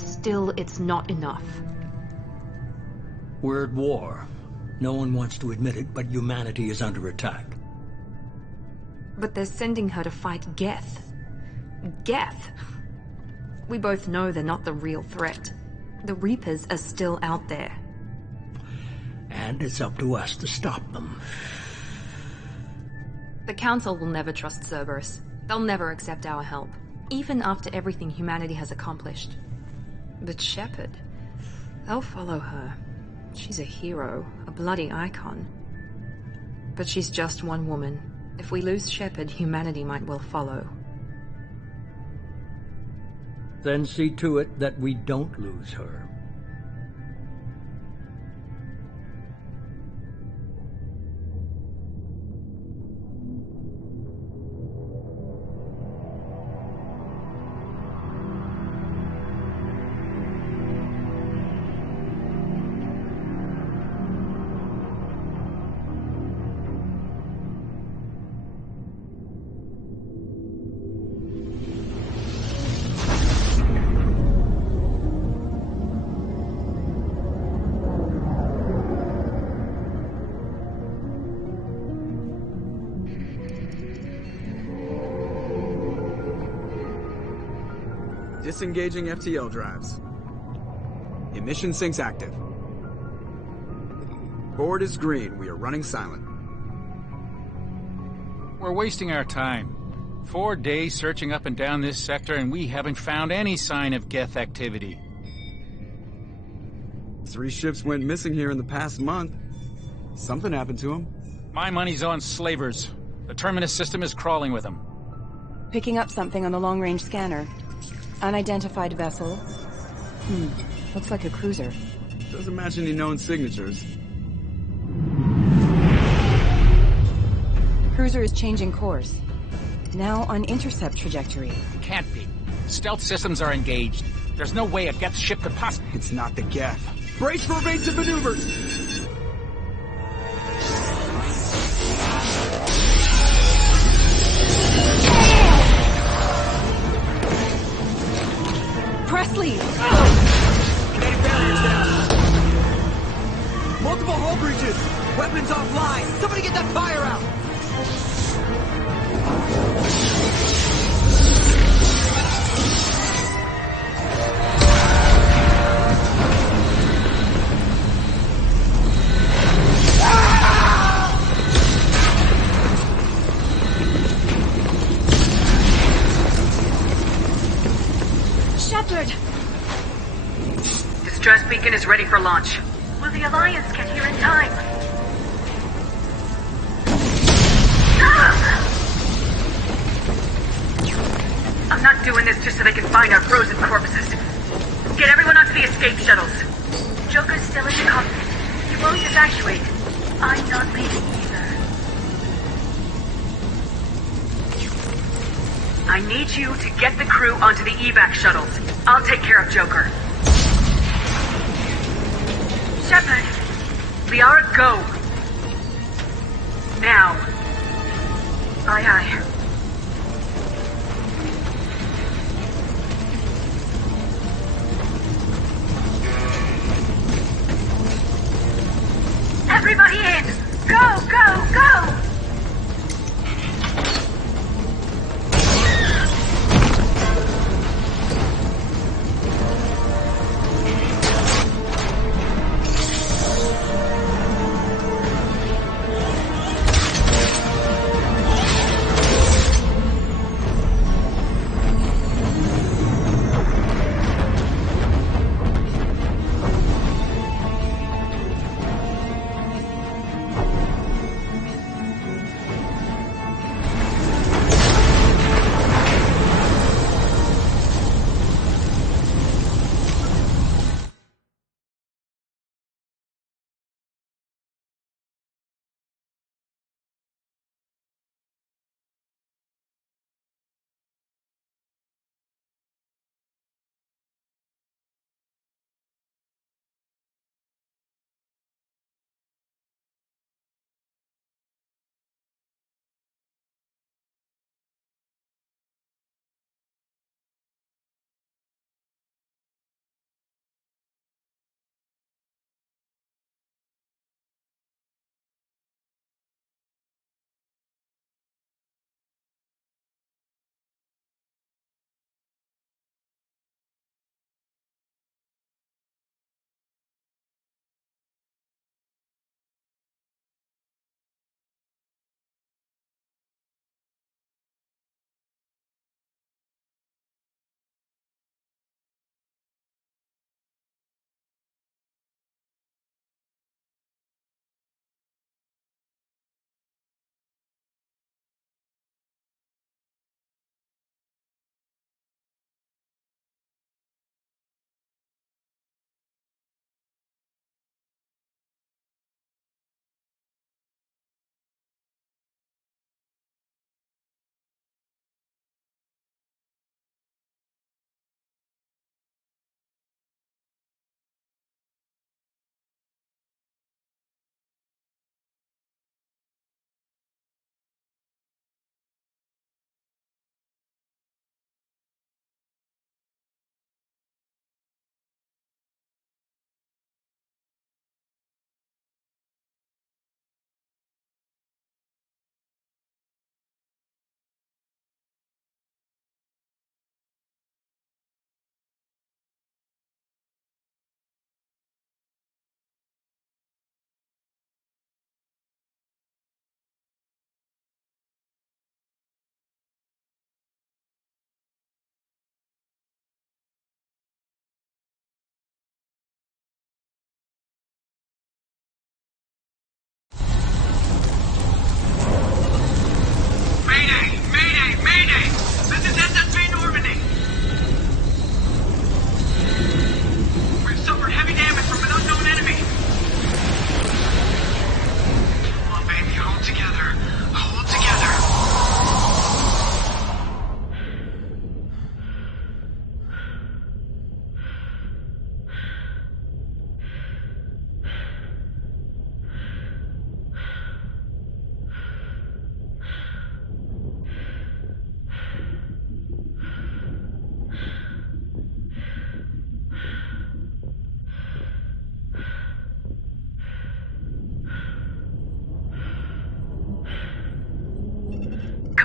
and still it's not enough. We're at war. No one wants to admit it, but humanity is under attack. But they're sending her to fight Geth. Geth! We both know they're not the real threat. The Reapers are still out there. And it's up to us to stop them. The Council will never trust Cerberus. They'll never accept our help, even after everything humanity has accomplished. But Shepard, they'll follow her. She's a hero, a bloody icon. But she's just one woman. If we lose Shepard, humanity might well follow. Then see to it that we don't lose her. Disengaging FTL drives. Emission sinks active. Board is green. We are running silent. We're wasting our time. 4 days searching up and down this sector, and we haven't found any sign of Geth activity. 3 ships went missing here in the past month. Something happened to them. My money's on slavers. The Terminus system is crawling with them. Picking up something on the long-range scanner. Unidentified vessel. Looks like a cruiser. Doesn't match any known signatures. Cruiser is changing course. Now on intercept trajectory. It can't be. Stealth systems are engaged. There's no way a Geth ship could possibly... It's not the Geth. Brace for evasive maneuvers! Presley! Kinetic barriers down. Multiple hull breaches. Weapons offline. Somebody get that fire out. Shepard! Distress beacon is ready for launch. Will the Alliance get here in time? I'm not doing this just so they can find our frozen corpses. Get everyone onto the escape shuttles. Joker's still in the cockpit. He won't evacuate. I'm not leaving either. I need you to get the crew onto the evac shuttles. I'll take care of Joker. Shepard, Liara, go. Now. Aye, aye. Everybody in! Go, go, go!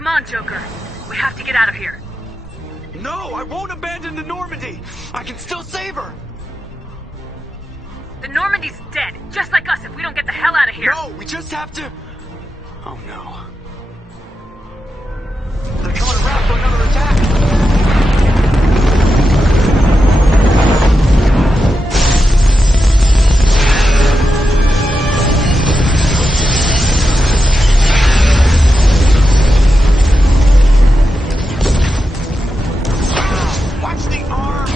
Come on, Joker. We have to get out of here. No, I won't abandon the Normandy. I can still save her. The Normandy's dead, just like us if we don't get the hell out of here. No, we just have to... Oh no. They're coming around for another attack. Watch the arm!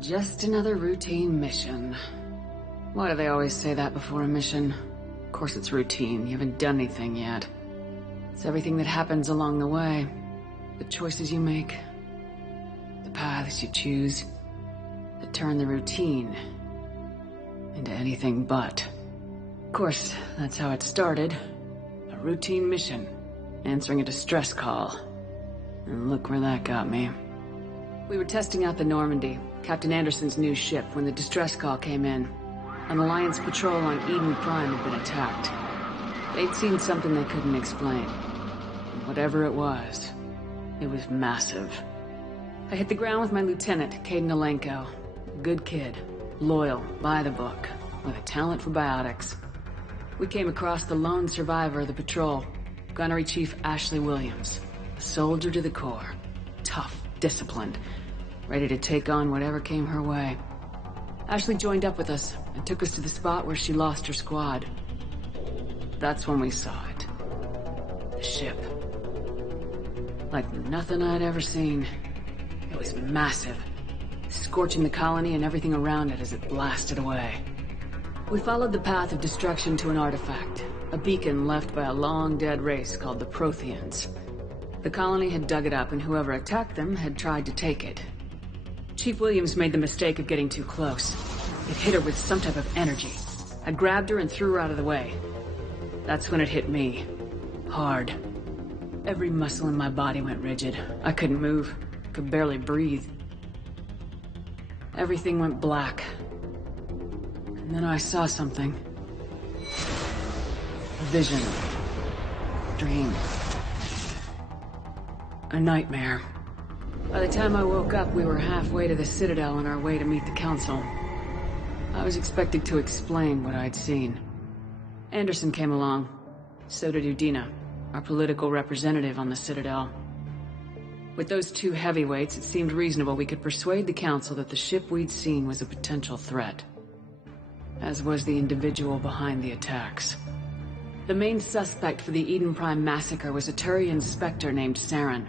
Just another routine mission. Why do they always say that before a mission? Of course it's routine. You haven't done anything yet. It's everything that happens along the way. The choices you make. The paths you choose. That turn the routine into anything but. Of course, that's how it started. A routine mission. Answering a distress call. And look where that got me. We were testing out the Normandy, Captain Anderson's new ship, when the distress call came in. An Alliance patrol on Eden Prime had been attacked. They'd seen something they couldn't explain. And whatever it was massive. I hit the ground with my lieutenant, Kaidan Alenko. A good kid, loyal, by the book, with a talent for biotics. We came across the lone survivor of the patrol, Gunnery Chief Ashley Williams. A soldier to the core. Tough, disciplined, ready to take on whatever came her way. Ashley joined up with us and took us to the spot where she lost her squad. That's when we saw it. The ship. Like nothing I'd ever seen. It was massive, scorching the colony and everything around it as it blasted away. We followed the path of destruction to an artifact, a beacon left by a long-dead race called the Protheans. The colony had dug it up, and whoever attacked them had tried to take it. Chief Williams made the mistake of getting too close. It hit her with some type of energy. I grabbed her and threw her out of the way. That's when it hit me. Hard. Every muscle in my body went rigid. I couldn't move. Could barely breathe. Everything went black. And then I saw something. A vision. Dream. A nightmare. By the time I woke up, we were halfway to the Citadel on our way to meet the Council. I was expected to explain what I'd seen. Anderson came along. So did Udina, our political representative on the Citadel. With those two heavyweights, it seemed reasonable we could persuade the Council that the ship we'd seen was a potential threat. As was the individual behind the attacks. The main suspect for the Eden Prime massacre was a Turian Spectre named Saren.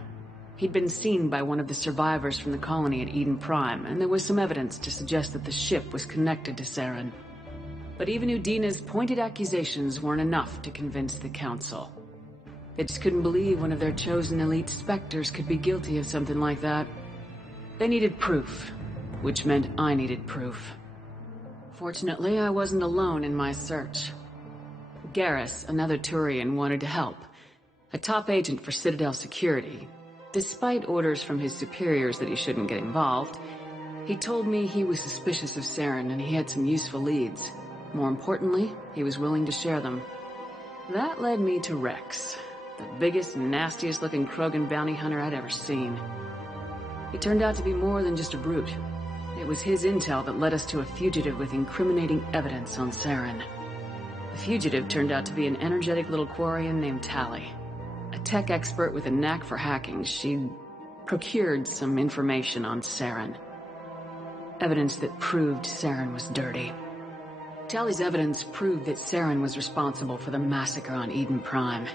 He'd been seen by one of the survivors from the colony at Eden Prime, and there was some evidence to suggest that the ship was connected to Saren. But even Udina's pointed accusations weren't enough to convince the Council. They just couldn't believe one of their chosen elite Spectres could be guilty of something like that. They needed proof, which meant I needed proof. Fortunately, I wasn't alone in my search. Garrus, another Turian, wanted to help. A top agent for Citadel Security. Despite orders from his superiors that he shouldn't get involved, he told me he was suspicious of Saren and he had some useful leads. More importantly, he was willing to share them. That led me to Rex, the biggest, nastiest looking Krogan bounty hunter I'd ever seen. He turned out to be more than just a brute. It was his intel that led us to a fugitive with incriminating evidence on Saren. The fugitive turned out to be an energetic little Quarian named Tali. A tech expert with a knack for hacking, she'd procured some information on Saren. Evidence that proved Saren was dirty. Tali's evidence proved that Saren was responsible for the massacre on Eden Prime,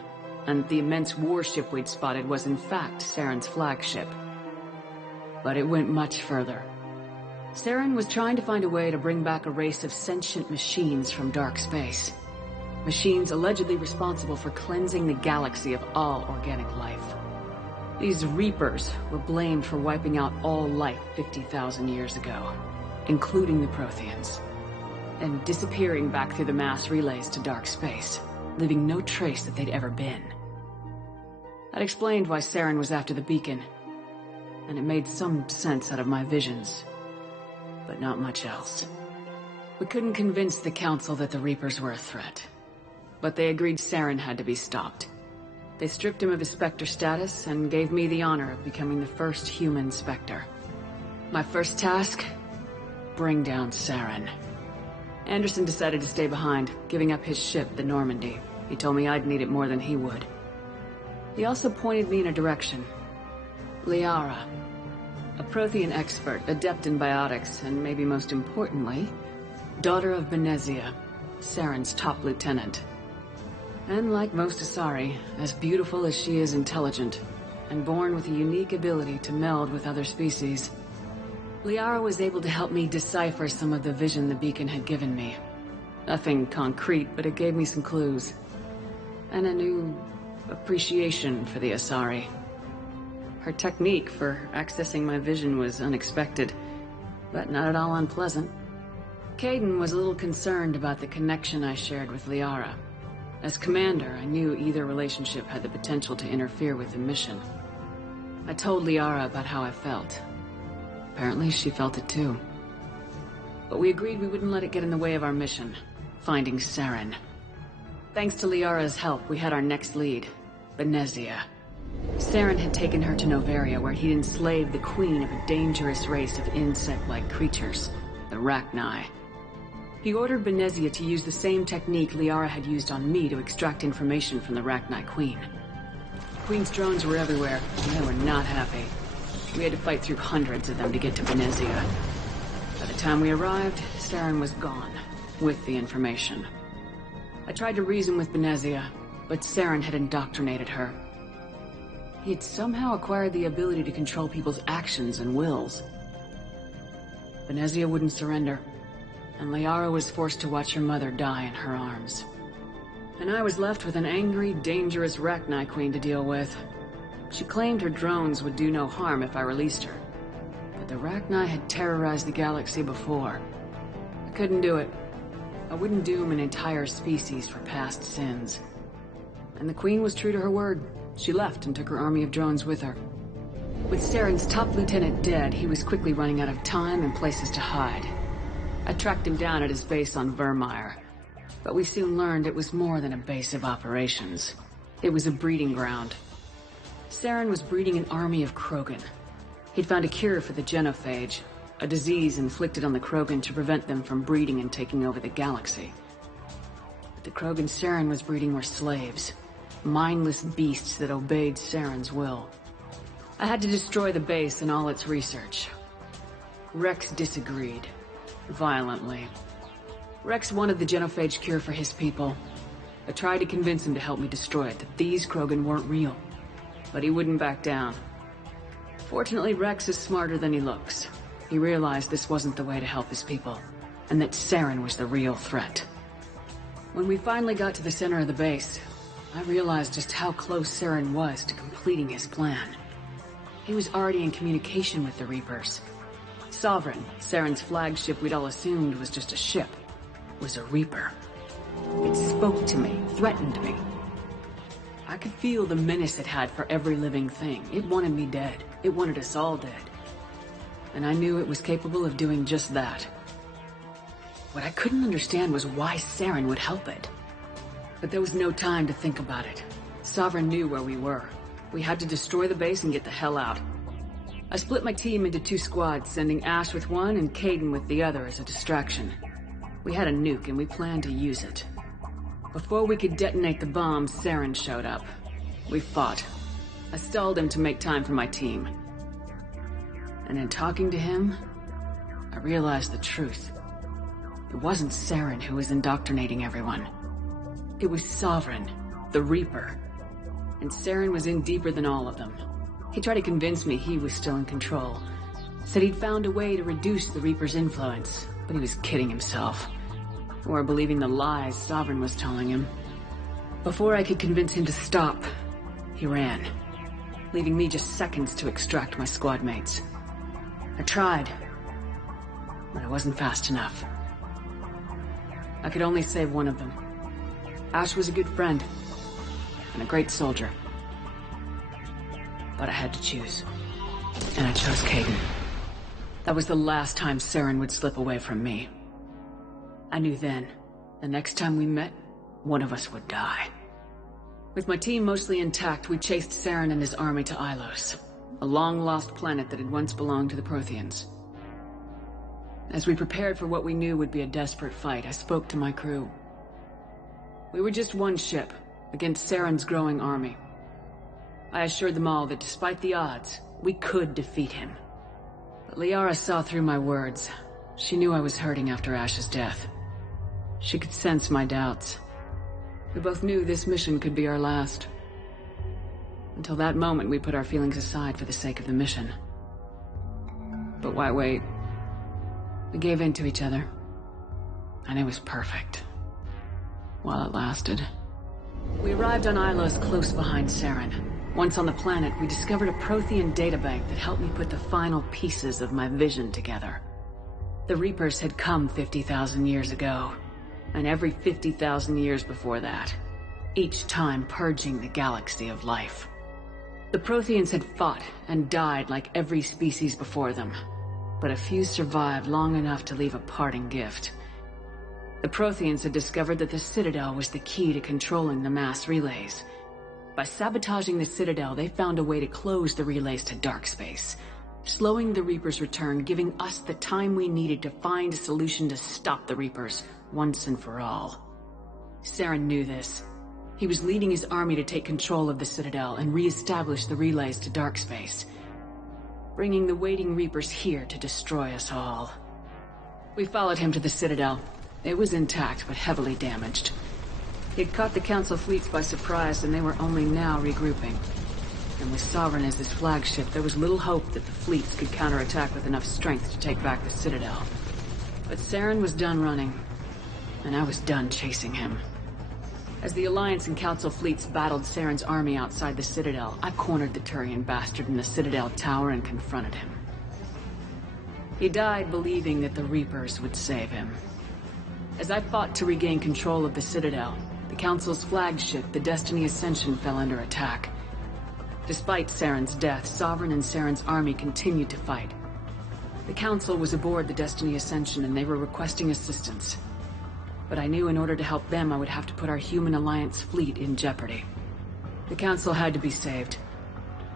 and the immense warship we'd spotted was in fact Saren's flagship. But it went much further. Saren was trying to find a way to bring back a race of sentient machines from dark space. Machines allegedly responsible for cleansing the galaxy of all organic life. These Reapers were blamed for wiping out all life 50,000 years ago, including the Protheans, and disappearing back through the mass relays to dark space, leaving no trace that they'd ever been. That explained why Saren was after the beacon, and it made some sense out of my visions, but not much else. We couldn't convince the Council that the Reapers were a threat, but they agreed Saren had to be stopped. They stripped him of his Spectre status and gave me the honor of becoming the first human Spectre. My first task? Bring down Saren. Anderson decided to stay behind, giving up his ship, the Normandy. He told me I'd need it more than he would. He also pointed me in a direction. Liara. A Prothean expert, adept in biotics, and maybe most importantly, daughter of Benezia, Saren's top lieutenant. And like most Asari, as beautiful as she is intelligent, and born with a unique ability to meld with other species. Liara was able to help me decipher some of the vision the beacon had given me. Nothing concrete, but it gave me some clues. And a new appreciation for the Asari. Her technique for accessing my vision was unexpected, but not at all unpleasant. Kaidan was a little concerned about the connection I shared with Liara. As commander, I knew either relationship had the potential to interfere with the mission. I told Liara about how I felt. Apparently, she felt it too. But we agreed we wouldn't let it get in the way of our mission, finding Saren. Thanks to Liara's help, we had our next lead, Benezia. Saren had taken her to Noveria, where he'd enslaved the queen of a dangerous race of insect-like creatures, the Rachni. He ordered Benezia to use the same technique Liara had used on me to extract information from the Rachni Queen. The Queen's drones were everywhere, and they were not happy. We had to fight through hundreds of them to get to Benezia. By the time we arrived, Saren was gone, with the information. I tried to reason with Benezia, but Saren had indoctrinated her. He had somehow acquired the ability to control people's actions and wills. Benezia wouldn't surrender, and Liara was forced to watch her mother die in her arms. And I was left with an angry, dangerous Rachni Queen to deal with. She claimed her drones would do no harm if I released her. But the Rachni had terrorized the galaxy before. I couldn't do it. I wouldn't doom an entire species for past sins. And the Queen was true to her word. She left and took her army of drones with her. With Saren's top lieutenant dead, he was quickly running out of time and places to hide. I tracked him down at his base on Vermeer, but we soon learned it was more than a base of operations. It was a breeding ground. Saren was breeding an army of Krogan. He'd found a cure for the genophage, a disease inflicted on the Krogan to prevent them from breeding and taking over the galaxy. But the Krogan Saren was breeding were slaves, mindless beasts that obeyed Saren's will. I had to destroy the base and all its research. Rex disagreed. Violently. Rex wanted the genophage cure for his people. I tried to convince him to help me destroy it, that these Krogan weren't real. But he wouldn't back down. Fortunately, Rex is smarter than he looks. He realized this wasn't the way to help his people, and that Saren was the real threat. When we finally got to the center of the base, I realized just how close Saren was to completing his plan. He was already in communication with the Reapers. Sovereign, Saren's flagship we'd all assumed was just a ship, was a Reaper. It spoke to me, threatened me. I could feel the menace it had for every living thing. It wanted me dead. It wanted us all dead. And I knew it was capable of doing just that. What I couldn't understand was why Saren would help it. But there was no time to think about it. Sovereign knew where we were. We had to destroy the base and get the hell out. I split my team into 2 squads, sending Ash with one and Kaidan with the other as a distraction. We had a nuke and we planned to use it. Before we could detonate the bomb, Saren showed up. We fought. I stalled him to make time for my team. And in talking to him, I realized the truth. It wasn't Saren who was indoctrinating everyone. It was Sovereign, the Reaper. And Saren was in deeper than all of them. He tried to convince me he was still in control. Said he'd found a way to reduce the Reaper's influence, but he was kidding himself. Or believing the lies Sovereign was telling him. Before I could convince him to stop, he ran, leaving me just seconds to extract my squad mates. I tried, but I wasn't fast enough. I could only save one of them. Ash was a good friend, and a great soldier. But I had to choose, and I chose Kaidan. That was the last time Saren would slip away from me. I knew then, the next time we met, one of us would die. With my team mostly intact, we chased Saren and his army to Ilos, a long-lost planet that had once belonged to the Protheans. As we prepared for what we knew would be a desperate fight, I spoke to my crew. We were just one ship, against Saren's growing army. I assured them all that despite the odds, we could defeat him. But Liara saw through my words. She knew I was hurting after Ash's death. She could sense my doubts. We both knew this mission could be our last. Until that moment, we put our feelings aside for the sake of the mission. But why wait? We gave in to each other. And it was perfect. While it lasted. We arrived on Ilos close behind Saren. Once on the planet, we discovered a Prothean databank that helped me put the final pieces of my vision together. The Reapers had come 50,000 years ago, and every 50,000 years before that, each time purging the galaxy of life. The Protheans had fought and died like every species before them, but a few survived long enough to leave a parting gift. The Protheans had discovered that the Citadel was the key to controlling the mass relays. By sabotaging the Citadel, they found a way to close the relays to dark space, slowing the Reapers' return, giving us the time we needed to find a solution to stop the Reapers once and for all. Saren knew this. He was leading his army to take control of the Citadel and re-establish the relays to dark space, bringing the waiting Reapers here to destroy us all. We followed him to the Citadel. It was intact, but heavily damaged. He'd caught the Council fleets by surprise, and they were only now regrouping. And with Sovereign as his flagship, there was little hope that the fleets could counterattack with enough strength to take back the Citadel. But Saren was done running, and I was done chasing him. As the Alliance and Council fleets battled Saren's army outside the Citadel, I cornered the Turian bastard in the Citadel tower and confronted him. He died believing that the Reapers would save him. As I fought to regain control of the Citadel, the Council's flagship, the Destiny Ascension, fell under attack. Despite Saren's death, Sovereign and Saren's army continued to fight. The Council was aboard the Destiny Ascension and they were requesting assistance. But I knew in order to help them, I would have to put our Human Alliance fleet in jeopardy. The Council had to be saved.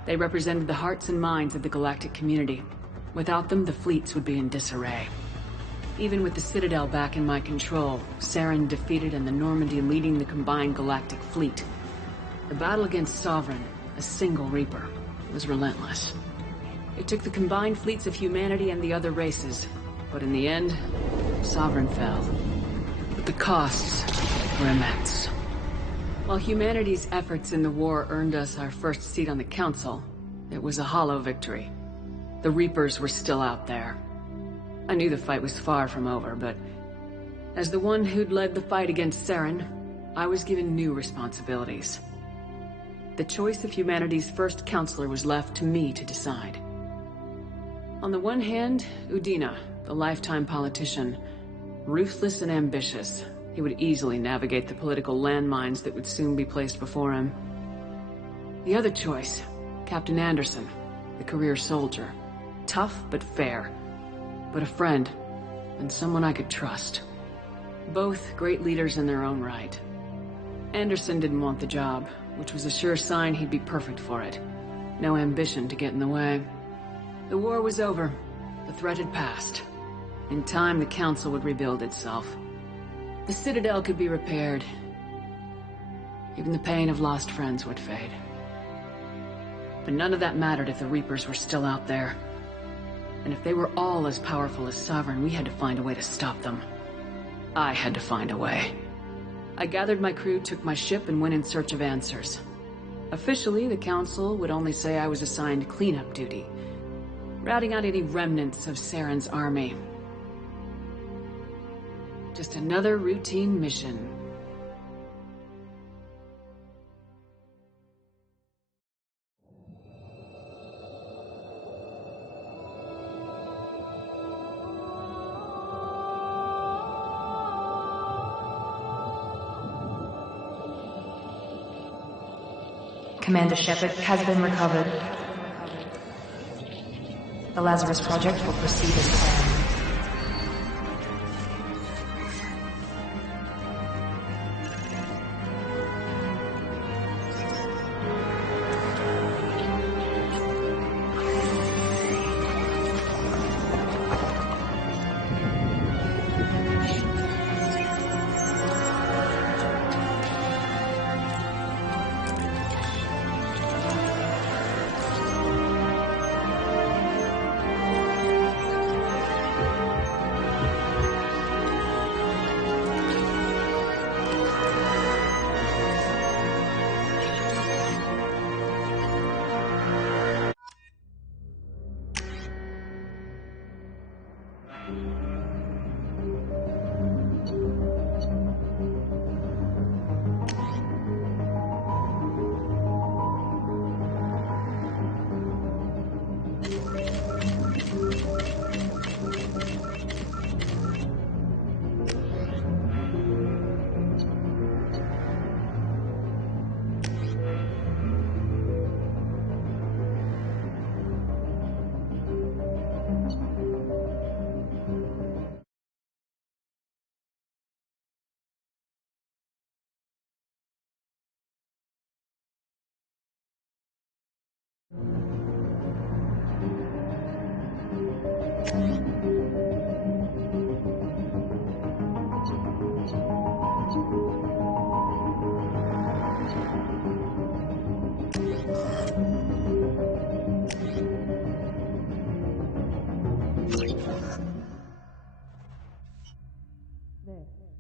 They represented the hearts and minds of the galactic community. Without them, the fleets would be in disarray. Even with the Citadel back in my control, Saren defeated and the Normandy leading the combined galactic fleet. The battle against Sovereign, a single Reaper, was relentless. It took the combined fleets of humanity and the other races, but in the end, Sovereign fell. But the costs were immense. While humanity's efforts in the war earned us our first seat on the Council, it was a hollow victory. The Reapers were still out there. I knew the fight was far from over, but as the one who'd led the fight against Saren, I was given new responsibilities. the choice of humanity's first counselor was left to me to decide. On the one hand, Udina, the lifetime politician. Ruthless and ambitious, he would easily navigate the political landmines that would soon be placed before him. The other choice, Captain Anderson, the career soldier. Tough but fair, but a friend, and someone I could trust. Both great leaders in their own right. Anderson didn't want the job, which was a sure sign he'd be perfect for it. No ambition to get in the way. The war was over. The threat had passed. In time, the Council would rebuild itself. The Citadel could be repaired. Even the pain of lost friends would fade. But none of that mattered if the Reapers were still out there. And if they were all as powerful as Sovereign, we had to find a way to stop them. I had to find a way. I gathered my crew, took my ship, and went in search of answers. Officially, the Council would only say I was assigned cleanup duty, routing out any remnants of Saren's army. Just another routine mission. Commander Shepard has been recovered. The Lazarus Project will proceed as planned.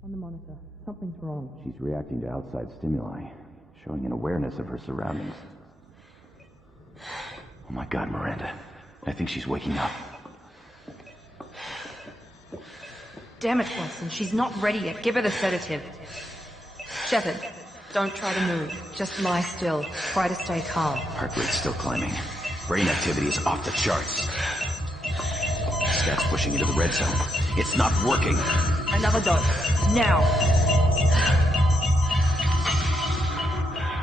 On the monitor. Something's wrong. She's reacting to outside stimuli, showing an awareness of her surroundings. Oh my god, Miranda. I think she's waking up. Damn it, Watson. She's not ready yet. Give her the sedative. Shepard, don't try to move. Just lie still. Try to stay calm. Heart rate's still climbing. Brain activity is off the charts. Stats pushing into the red zone. It's not working. Another dose. Now.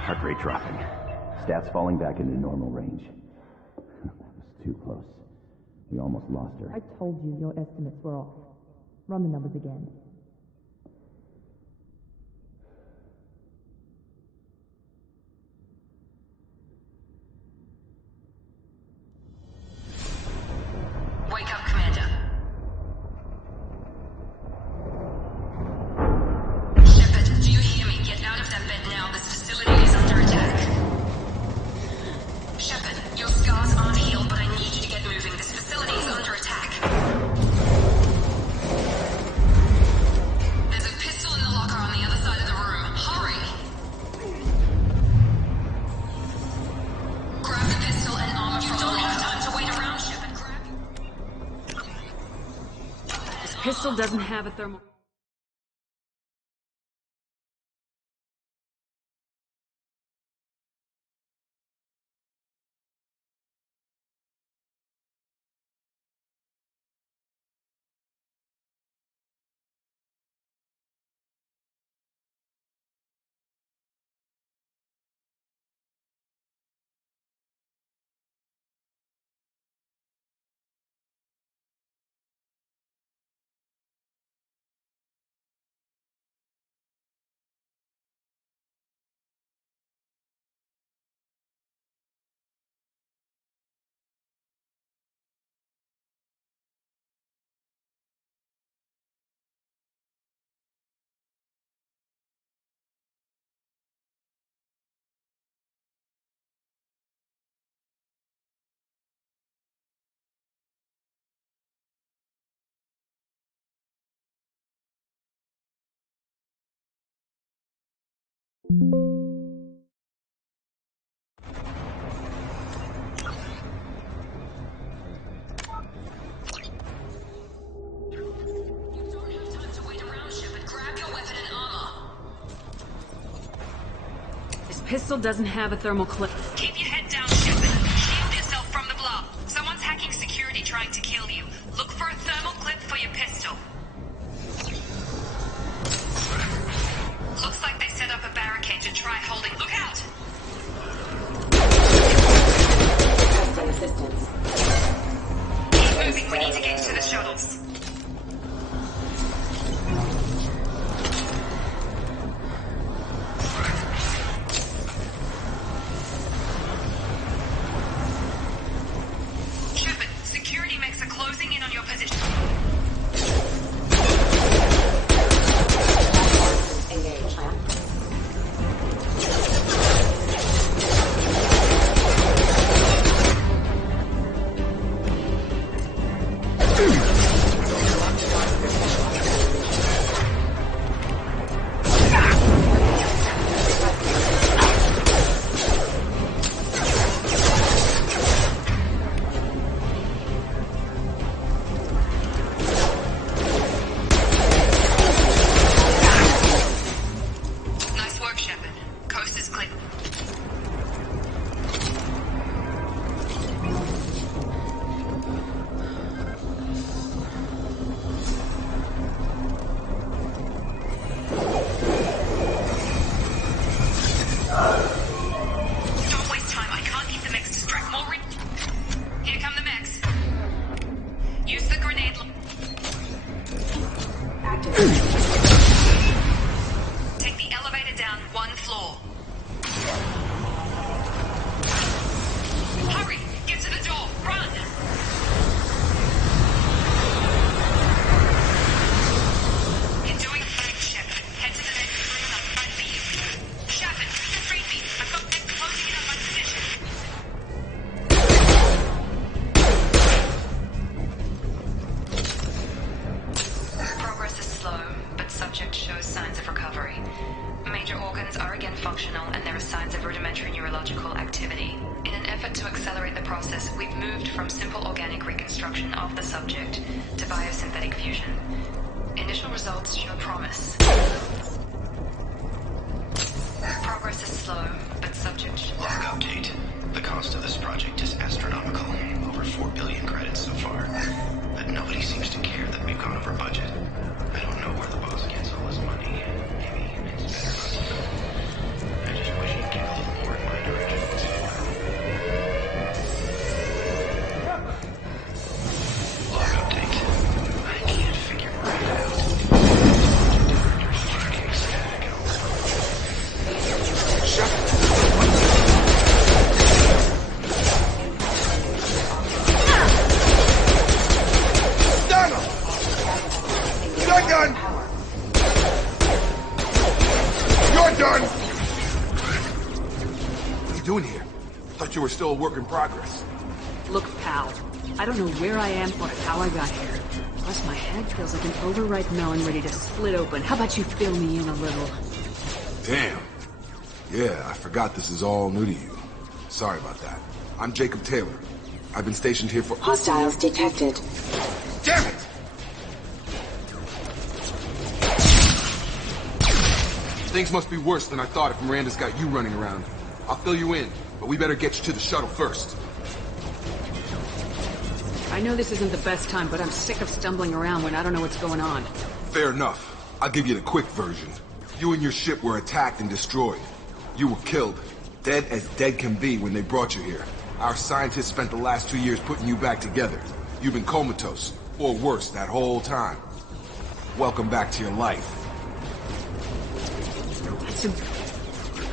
Heart rate dropping. Stats falling back into normal range. That was too close. We almost lost her. I told you your estimates were off. Run the numbers again. Wake up, Commander. Shepard, do you hear me? Get out of that bed now. This facility is under attack. Shepard, your scars aren't healed, but I need you to get moving. This facility is under attack. There's a pistol in the locker on the other side of the room. Hurry! Grab the pistol and armor from the locker. Don't have time to wait around, Shepard. This pistol doesn't have a thermal... Pistol doesn't have a thermal clip. Keep your head down, Shepard. Shield yourself from the blob. Someone's hacking security trying to kill you. Look for a thermal clip for your pistol. Looks like they set up a barricade to try holding. Look out! Keep moving. We need to get to the shuttles. Take the elevator down one floor. Hurry! Get to the door! Run! You're doing fine, Shepard. Head to the next room and I'll fight for you. Shepard, retrieve me. I've got men closing in on my position. Progress is slow, but subject shows signs of recovery. Major organs are again functional, and there are signs of rudimentary neurological activity. In an effort to accelerate the process, we've moved from simple organic reconstruction of the subject to biosynthetic fusion. Initial results show promise. Progress is slow, but subject... Log update. The cost of this project is astronomical. Over 4 billion credits so far. But nobody seems to care that we've gone over budget. I don't know where the boss gets all his money. Maybe it's better not to know. I just wish he'd give a little more in my direction once in a while. Log update. I can't figure it out. You're fucking static all the time. Shut up! You're done! You're done! What are you doing here? Thought you were still a work in progress. Look, pal. I don't know where I am or how I got here. Plus, my head feels like an overripe melon ready to split open. How about you fill me in a little? Damn. Yeah, I forgot this is all new to you. Sorry about that. I'm Jacob Taylor. I've been stationed here for... Hostiles detected. Damn it! Things must be worse than I thought if Miranda's got you running around. I'll fill you in, but we better get you to the shuttle first. I know this isn't the best time, but I'm sick of stumbling around when I don't know what's going on. Fair enough. I'll give you the quick version. You and your ship were attacked and destroyed. You were killed. Dead as dead can be when they brought you here. Our scientists spent the last 2 years putting you back together. You've been comatose, or worse, that whole time. Welcome back to your life. I'm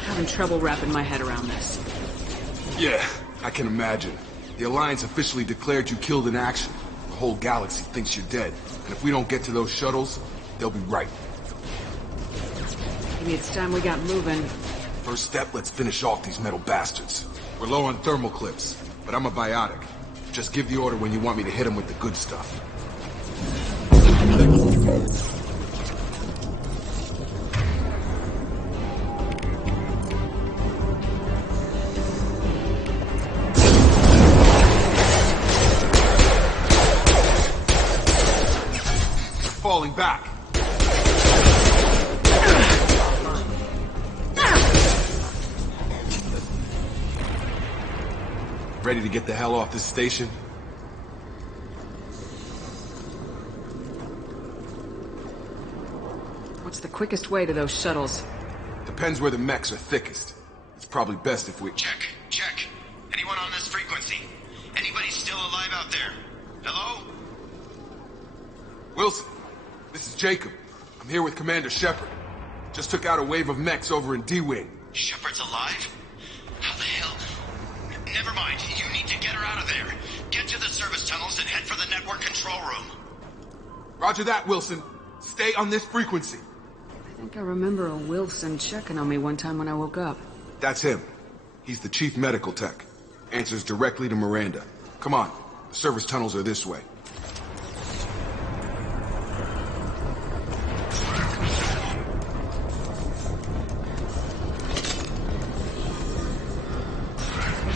having trouble wrapping my head around this. Yeah, I can imagine. The Alliance officially declared you killed in action. The whole galaxy thinks you're dead. And if we don't get to those shuttles, they'll be right. Maybe it's time we got moving. First step, let's finish off these metal bastards. We're low on thermal clips, but I'm a biotic. Just give the order when you want me to hit them with the good stuff. falling back. Ready to get the hell off this station? What's the quickest way to those shuttles? Depends where the mechs are thickest. It's probably best if we... Check. Anyone on this frequency? Anybody still alive out there? Hello? Wilson, this is Jacob. I'm here with Commander Shepard. Just took out a wave of mechs over in D-Wing. Shepard's alive? How the hell? Never mind. You need to get her out of there. Get to the service tunnels and head for the network control room. Roger that, Wilson. Stay on this frequency. I think I remember a Wilson checking on me one time when I woke up. That's him. He's the chief medical tech. Answers directly to Miranda. Come on. The service tunnels are this way.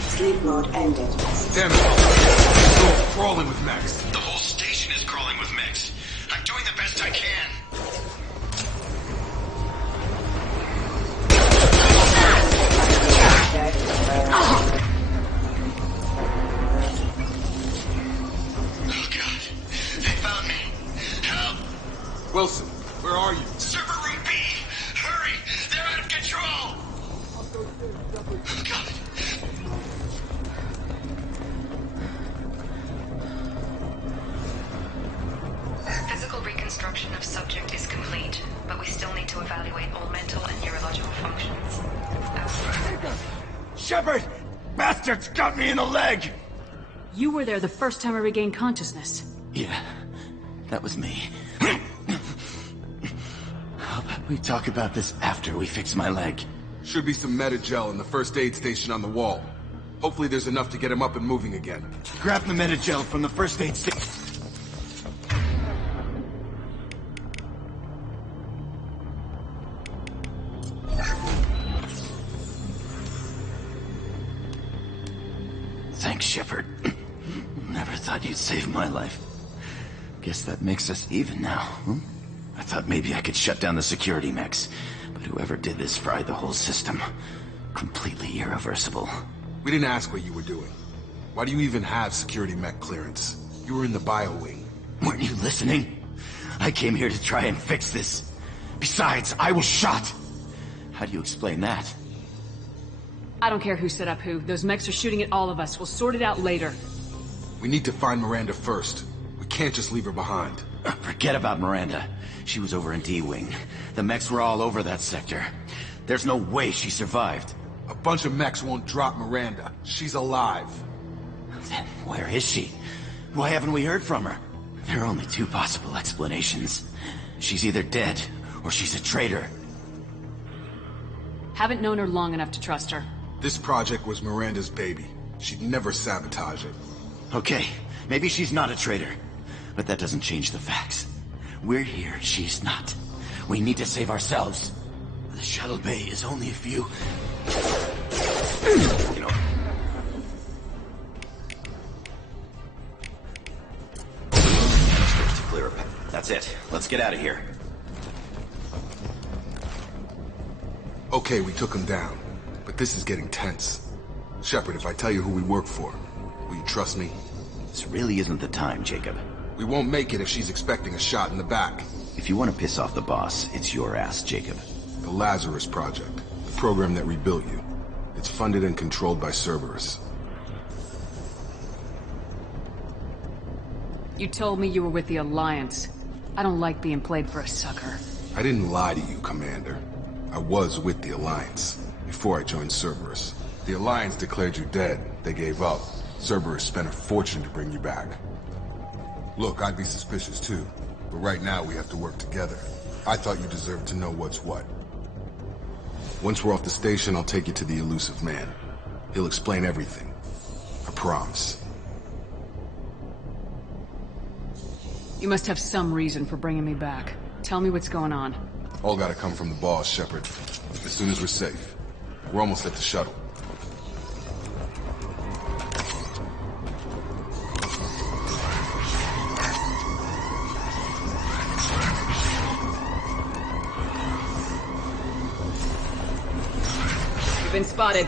Sleep mode ended. Damn it. We're crawling with mechs. The whole station is crawling with mechs. I'm doing the best I can. Oh God. They found me. Help! Wilson, where are you? Server room B! Hurry! They're out of control! Oh God. Physical reconstruction of subject is complete, but we still need to evaluate all mental and neurological functions. Shepard! Bastards got me in the leg! You were there the first time I regained consciousness. Yeah, that was me. How about we talk about this after we fix my leg? Should be some Metagel in the first aid station on the wall. Hopefully there's enough to get him up and moving again. Grab the Metagel from the first aid station. Thanks, Shepard. Never thought you'd save my life. Guess that makes us even now, huh? I thought maybe I could shut down the security mechs, but whoever did this fried the whole system. Completely irreversible. We didn't ask what you were doing. Why do you even have security mech clearance? You were in the bio wing. Weren't you listening? I came here to try and fix this. Besides, I was shot. How do you explain that? I don't care who set up who. Those mechs are shooting at all of us. We'll sort it out later. We need to find Miranda first. We can't just leave her behind. Forget about Miranda. She was over in D-Wing. The mechs were all over that sector. There's no way she survived. A bunch of mechs won't drop Miranda. She's alive. Then where is she? Why haven't we heard from her? There are only two possible explanations. She's either dead, or she's a traitor. Haven't known her long enough to trust her. This project was Miranda's baby. She'd never sabotage it. Okay, maybe she's not a traitor. But that doesn't change the facts. We're here, she's not. We need to save ourselves. The shuttle bay is only a few... You know... To clear a path. That's it. Let's get out of here. Okay, we took him down. But this is getting tense. Shepard, if I tell you who we work for, will you trust me? This really isn't the time, Jacob. We won't make it if she's expecting a shot in the back. If you want to piss off the boss, it's your ass, Jacob. The Lazarus Project. The program that rebuilt you. It's funded and controlled by Cerberus. You told me you were with the Alliance. I don't like being played for a sucker. I didn't lie to you, Commander. I was with the Alliance, before I joined Cerberus. The Alliance declared you dead. They gave up. Cerberus spent a fortune to bring you back. Look, I'd be suspicious too, but right now we have to work together. I thought you deserved to know what's what. Once we're off the station, I'll take you to the elusive man. He'll explain everything. I promise. You must have some reason for bringing me back. Tell me what's going on. All gotta come from the boss, Shepard. As soon as we're safe. We're almost at the shuttle. been spotted.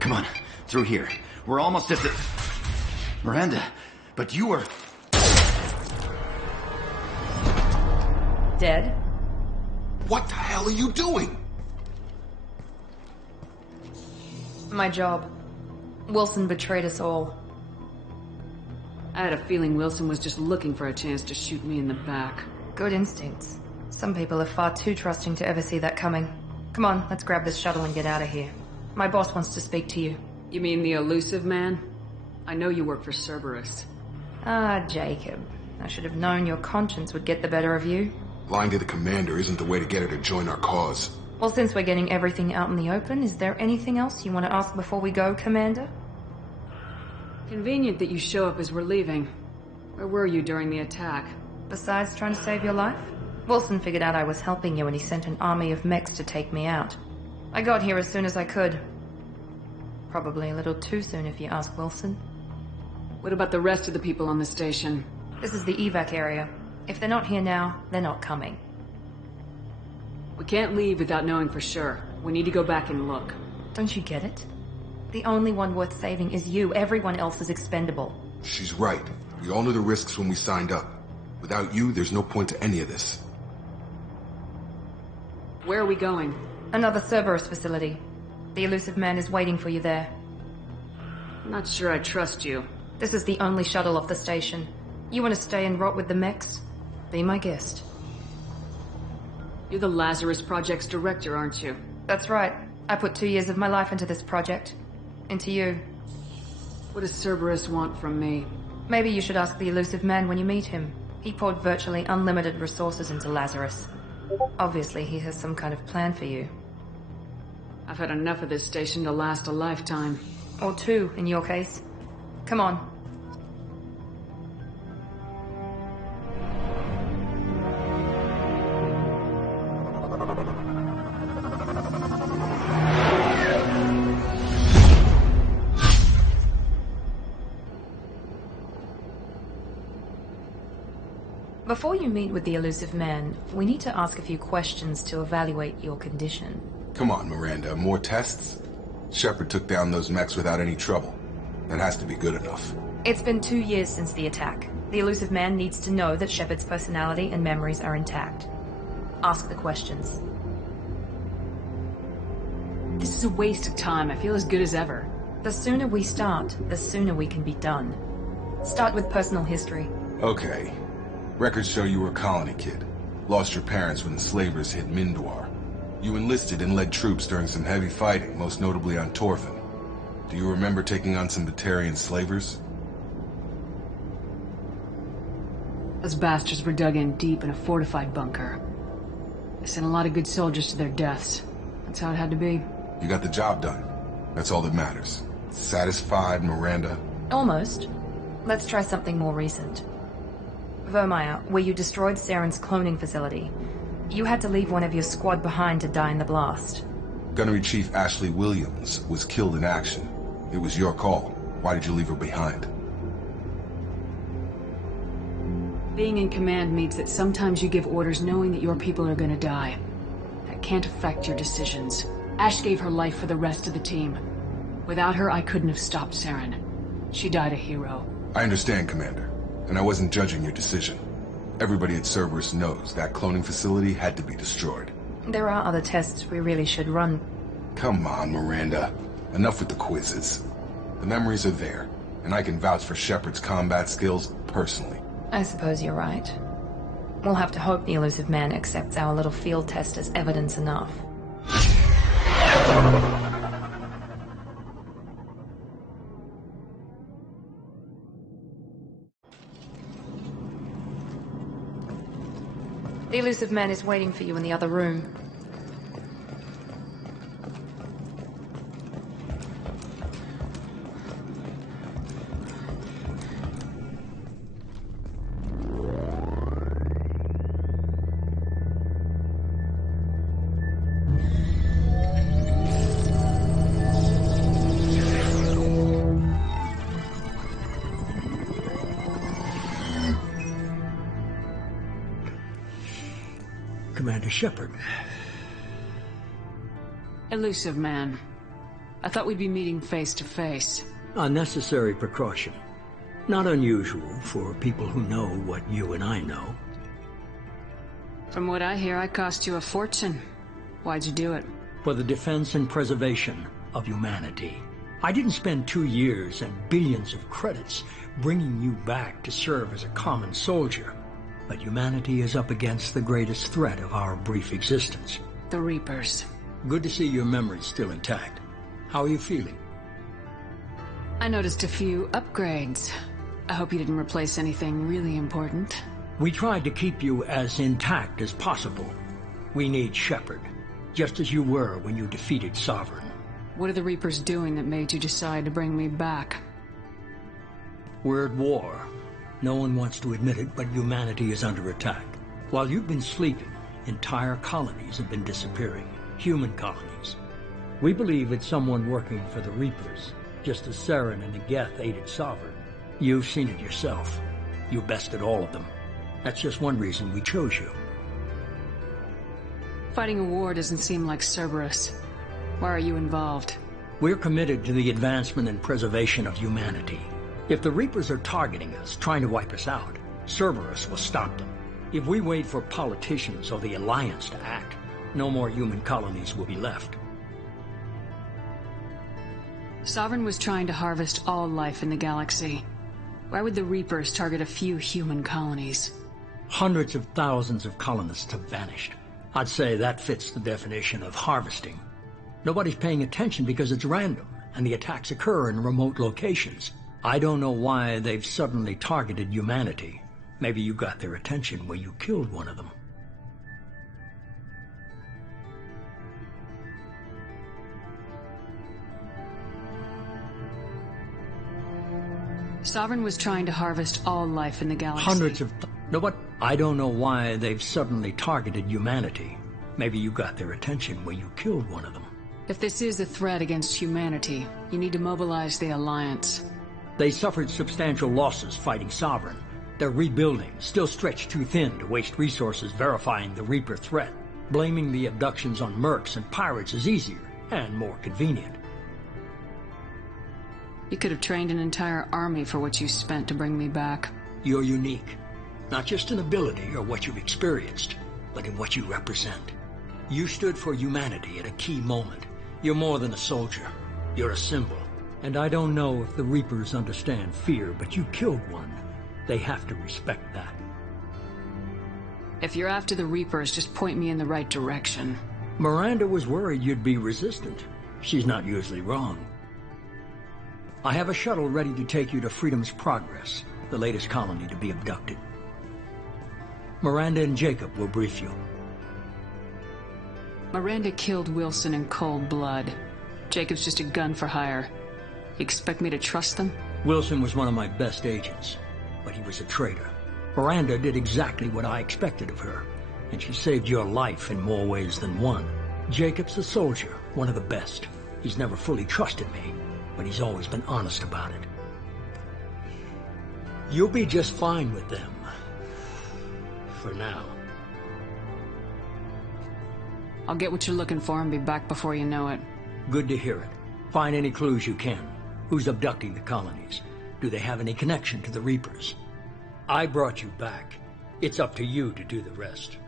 Come on, through here. We're almost at the... Miranda, but you were... Dead? What the hell are you doing? My job. Wilson betrayed us all. I had a feeling Wilson was just looking for a chance to shoot me in the back. Good instincts. Some people are far too trusting to ever see that coming. Come on, let's grab this shuttle and get out of here. My boss wants to speak to you. You mean the elusive man? I know you work for Cerberus. Ah, Jacob. I should have known your conscience would get the better of you. Lying to the commander isn't the way to get her to join our cause. Well, since we're getting everything out in the open, is there anything else you want to ask before we go, Commander? Convenient that you show up as we're leaving. Where were you during the attack? Besides trying to save your life? Wilson figured out I was helping you and he sent an army of mechs to take me out. I got here as soon as I could. Probably a little too soon if you ask Wilson. What about the rest of the people on the station? This is the evac area. If they're not here now, they're not coming. We can't leave without knowing for sure. We need to go back and look. Don't you get it? The only one worth saving is you. Everyone else is expendable. She's right. We all knew the risks when we signed up. Without you, there's no point to any of this. Where are we going? Another Cerberus facility. The elusive man is waiting for you there. I'm not sure I trust you. This is the only shuttle off the station. You want to stay and rot with the mechs? Be my guest. You're the Lazarus Project's director, aren't you? That's right. I put 2 years of my life into this project. Into you. What does Cerberus want from me? Maybe you should ask the elusive man when you meet him. He poured virtually unlimited resources into Lazarus. Obviously, he has some kind of plan for you. I've had enough of this station to last a lifetime. Or 2, in your case. Come on. Before you meet with the elusive man, we need to ask a few questions to evaluate your condition. Come on, Miranda. More tests? Shepard took down those mechs without any trouble. That has to be good enough. It's been 2 years since the attack. The elusive man needs to know that Shepard's personality and memories are intact. Ask the questions. This is a waste of time. I feel as good as ever. The sooner we start, the sooner we can be done. Start with personal history. Okay. Records show you were a colony kid. Lost your parents when the slavers hit Mindwar. You enlisted and led troops during some heavy fighting, most notably on Torfin. Do you remember taking on some Batarian slavers? Those bastards were dug in deep in a fortified bunker. They sent a lot of good soldiers to their deaths. That's how it had to be. You got the job done. That's all that matters. Satisfied, Miranda? Almost. Let's try something more recent. Vermeer, where you destroyed Saren's cloning facility. You had to leave one of your squad behind to die in the blast. Gunnery Chief Ashley Williams was killed in action. It was your call. Why did you leave her behind? Being in command means that sometimes you give orders knowing that your people are gonna die. That can't affect your decisions. Ash gave her life for the rest of the team. Without her, I couldn't have stopped Saren. She died a hero. I understand, Commander. And I wasn't judging your decision. Everybody at Cerberus knows that cloning facility had to be destroyed. There are other tests we really should run. Come on, Miranda. Enough with the quizzes. The memories are there, and I can vouch for Shepard's combat skills personally. I suppose you're right. We'll have to hope the Illusive Man accepts our little field test as evidence enough. The Illusive Man is waiting for you in the other room. Commander Shepard. Illusive Man. I thought we'd be meeting face to face. A necessary precaution. Not unusual for people who know what you and I know. From what I hear, I cost you a fortune. Why'd you do it? For the defense and preservation of humanity. I didn't spend 2 years and billions of credits bringing you back to serve as a common soldier. But humanity is up against the greatest threat of our brief existence. The Reapers. Good to see your memory's still intact. How are you feeling? I noticed a few upgrades. I hope you didn't replace anything really important. We tried to keep you as intact as possible. We need Shepard, just as you were when you defeated Sovereign. What are the Reapers doing that made you decide to bring me back? We're at war. No one wants to admit it, but humanity is under attack. While you've been sleeping, entire colonies have been disappearing. Human colonies. We believe it's someone working for the Reapers, just as Saren and the Geth aided Sovereign. You've seen it yourself. You bested all of them. That's just one reason we chose you. Fighting a war doesn't seem like Cerberus. Why are you involved? We're committed to the advancement and preservation of humanity. If the Reapers are targeting us, trying to wipe us out, Cerberus will stop them. If we wait for politicians or the Alliance to act, no more human colonies will be left. Sovereign was trying to harvest all life in the galaxy. Why would the Reapers target a few human colonies? Hundreds of thousands of colonists have vanished. I'd say that fits the definition of harvesting. Nobody's paying attention because it's random, and the attacks occur in remote locations. I don't know why they've suddenly targeted humanity. Maybe you got their attention when you killed one of them. Sovereign was trying to harvest all life in the galaxy. Hundreds of... I don't know why they've suddenly targeted humanity. Maybe you got their attention when you killed one of them. If this is a threat against humanity, you need to mobilize the Alliance. They suffered substantial losses fighting Sovereign. They're rebuilding, still stretched too thin to waste resources verifying the Reaper threat. Blaming the abductions on mercs and pirates is easier and more convenient. You could have trained an entire army for what you spent to bring me back. You're unique. Not just in ability or what you've experienced, but in what you represent. You stood for humanity at a key moment. You're more than a soldier. You're a symbol. And I don't know if the Reapers understand fear, but you killed one. They have to respect that. If you're after the Reapers, just point me in the right direction. Miranda was worried you'd be resistant. She's not usually wrong. I have a shuttle ready to take you to Freedom's Progress, the latest colony to be abducted. Miranda and Jacob will brief you. Miranda killed Wilson in cold blood. Jacob's just a gun for hire. You expect me to trust them? Wilson was one of my best agents, but he was a traitor. Miranda did exactly what I expected of her, and she saved your life in more ways than one. Jacob's a soldier, one of the best. He's never fully trusted me, but he's always been honest about it. You'll be just fine with them. For now. I'll get what you're looking for and be back before you know it. Good to hear it. Find any clues you can. Who's abducting the colonies? Do they have any connection to the Reapers? I brought you back. It's up to you to do the rest.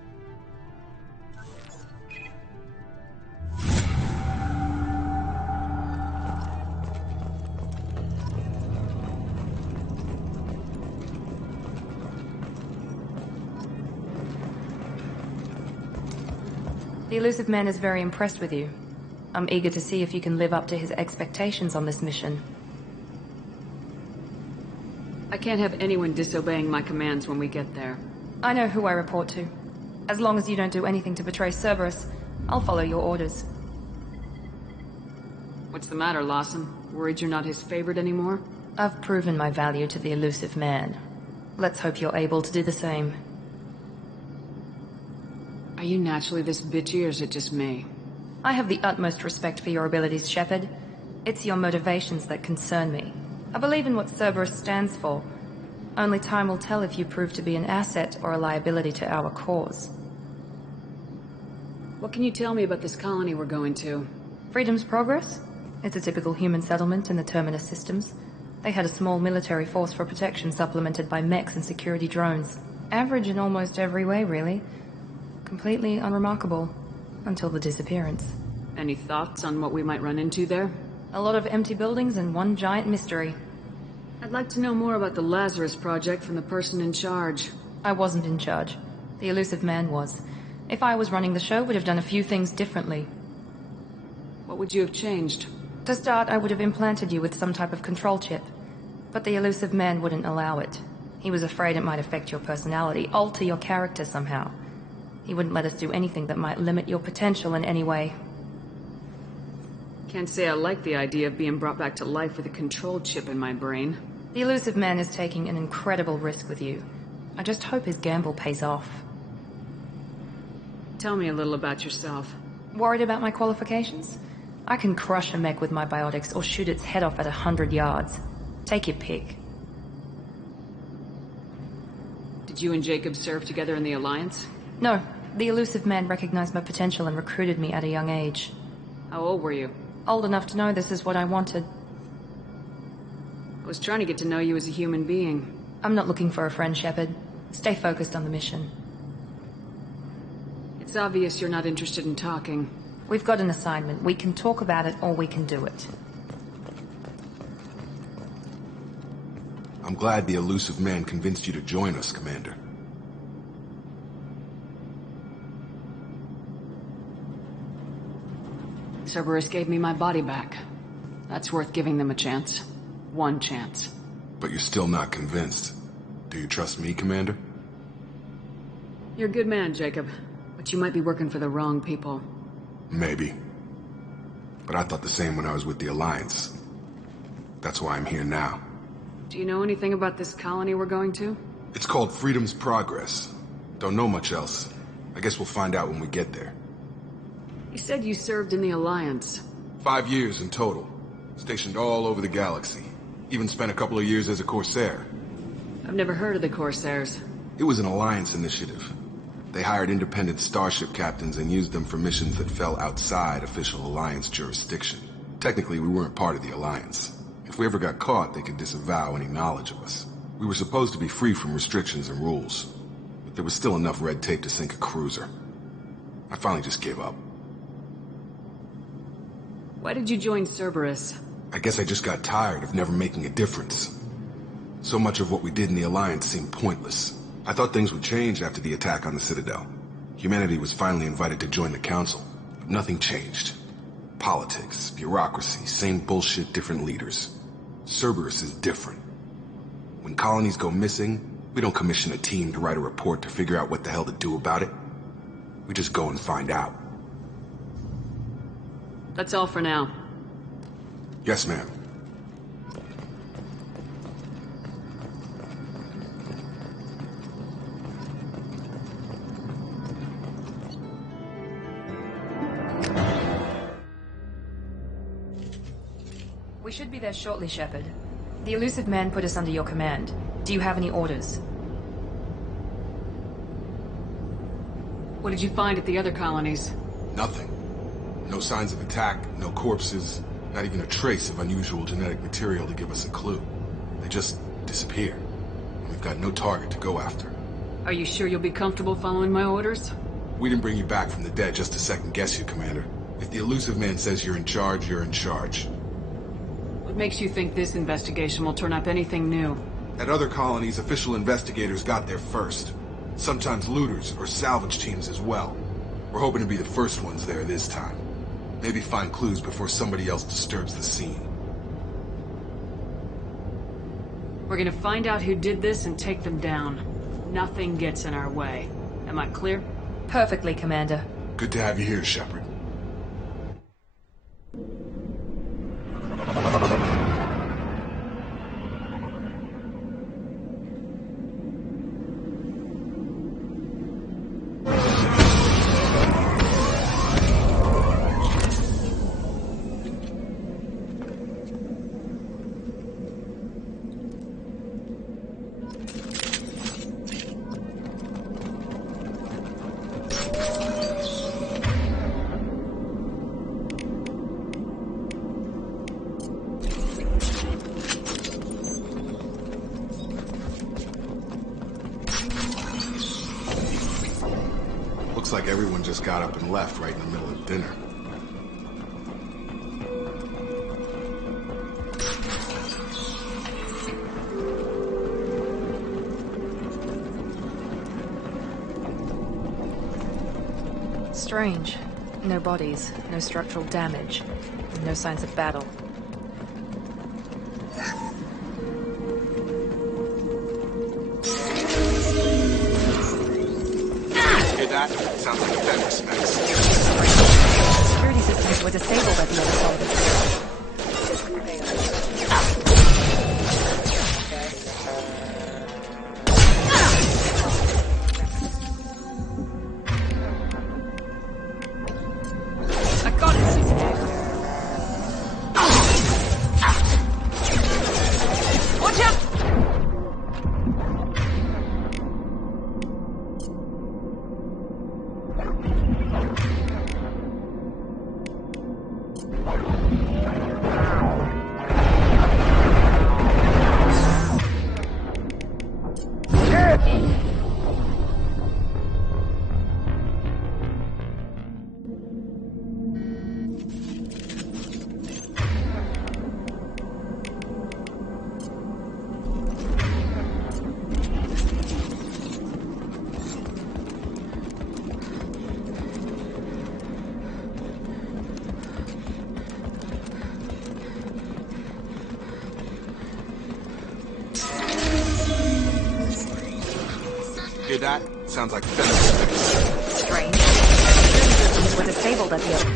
The Illusive Man is very impressed with you. I'm eager to see if you can live up to his expectations on this mission. I can't have anyone disobeying my commands when we get there. I know who I report to. As long as you don't do anything to betray Cerberus, I'll follow your orders. What's the matter, Lawson? Worried you're not his favorite anymore? I've proven my value to the Illusive Man. Let's hope you're able to do the same. Are you naturally this bitchy, or is it just me? I have the utmost respect for your abilities, Shepard. It's your motivations that concern me. I believe in what Cerberus stands for. Only time will tell if you prove to be an asset or a liability to our cause. What can you tell me about this colony we're going to? Freedom's Progress? It's a typical human settlement in the Terminus systems. They had a small military force for protection supplemented by mechs and security drones. Average in almost every way, really. Completely unremarkable. Until the disappearance. Any thoughts on what we might run into there? A lot of empty buildings and one giant mystery. I'd like to know more about the Lazarus Project from the person in charge. I wasn't in charge. The Illusive Man was. If I was running the show, would have done a few things differently. What would you have changed? To start, I would have implanted you with some type of control chip. But the Illusive Man wouldn't allow it. He was afraid it might affect your personality, alter your character somehow. He wouldn't let us do anything that might limit your potential in any way. Can't say I like the idea of being brought back to life with a control chip in my brain. The Illusive Man is taking an incredible risk with you. I just hope his gamble pays off. Tell me a little about yourself. Worried about my qualifications? I can crush a mech with my biotics or shoot its head off at 100 yards. Take your pick. Did you and Jacob serve together in the Alliance? No. The Illusive Man recognized my potential and recruited me at a young age. How old were you? Old enough to know this is what I wanted. I was trying to get to know you as a human being. I'm not looking for a friend, Shepard. Stay focused on the mission. It's obvious you're not interested in talking. We've got an assignment. We can talk about it or we can do it. I'm glad the Illusive Man convinced you to join us, Commander. Cerberus gave me my body back. That's worth giving them a chance. One chance. But you're still not convinced. Do you trust me, Commander? You're a good man, Jacob. But you might be working for the wrong people. Maybe. But I thought the same when I was with the Alliance. That's why I'm here now. Do you know anything about this colony we're going to? It's called Freedom's Progress. Don't know much else. I guess we'll find out when we get there. You said you served in the Alliance. 5 years in total. Stationed all over the galaxy. Even spent a couple of years as a Corsair. I've never heard of the Corsairs. It was an Alliance initiative. They hired independent starship captains and used them for missions that fell outside official Alliance jurisdiction. Technically, we weren't part of the Alliance. If we ever got caught, they could disavow any knowledge of us. We were supposed to be free from restrictions and rules. But there was still enough red tape to sink a cruiser. I finally just gave up. Why did you join Cerberus? I guess I just got tired of never making a difference. So much of what we did in the Alliance seemed pointless. I thought things would change after the attack on the Citadel. Humanity was finally invited to join the Council, but nothing changed. Politics, bureaucracy, same bullshit, different leaders. Cerberus is different. When colonies go missing, We don't commission a team to write a report to figure out what the hell to do about it. We just go and find out. That's all for now. Yes, ma'am. We should be there shortly, Shepard. The Illusive Man put us under your command. Do you have any orders? What did you find at the other colonies? Nothing. No signs of attack, no corpses, not even a trace of unusual genetic material to give us a clue. They just disappear. We've got no target to go after. Are you sure you'll be comfortable following my orders? We didn't bring you back from the dead just to second guess you, Commander. If the Illusive Man says you're in charge, you're in charge. What makes you think this investigation will turn up anything new? At other colonies, official investigators got there first. Sometimes looters or salvage teams as well. We're hoping to be the first ones there this time. Maybe find clues before somebody else disturbs the scene. We're gonna find out who did this and take them down. Nothing gets in our way. Am I clear? Perfectly, Commander. Good to have you here, Shepard. Looks like everyone just got up and left right in the middle of dinner. Strange. No bodies, no structural damage, no signs of battle. That sounds like a Fenris mess. Security systems were disabled at the other side of the field. I got it! Watch out! Hear that? Sounds like Fenris mess. Strange. Security systems were disabled at the other...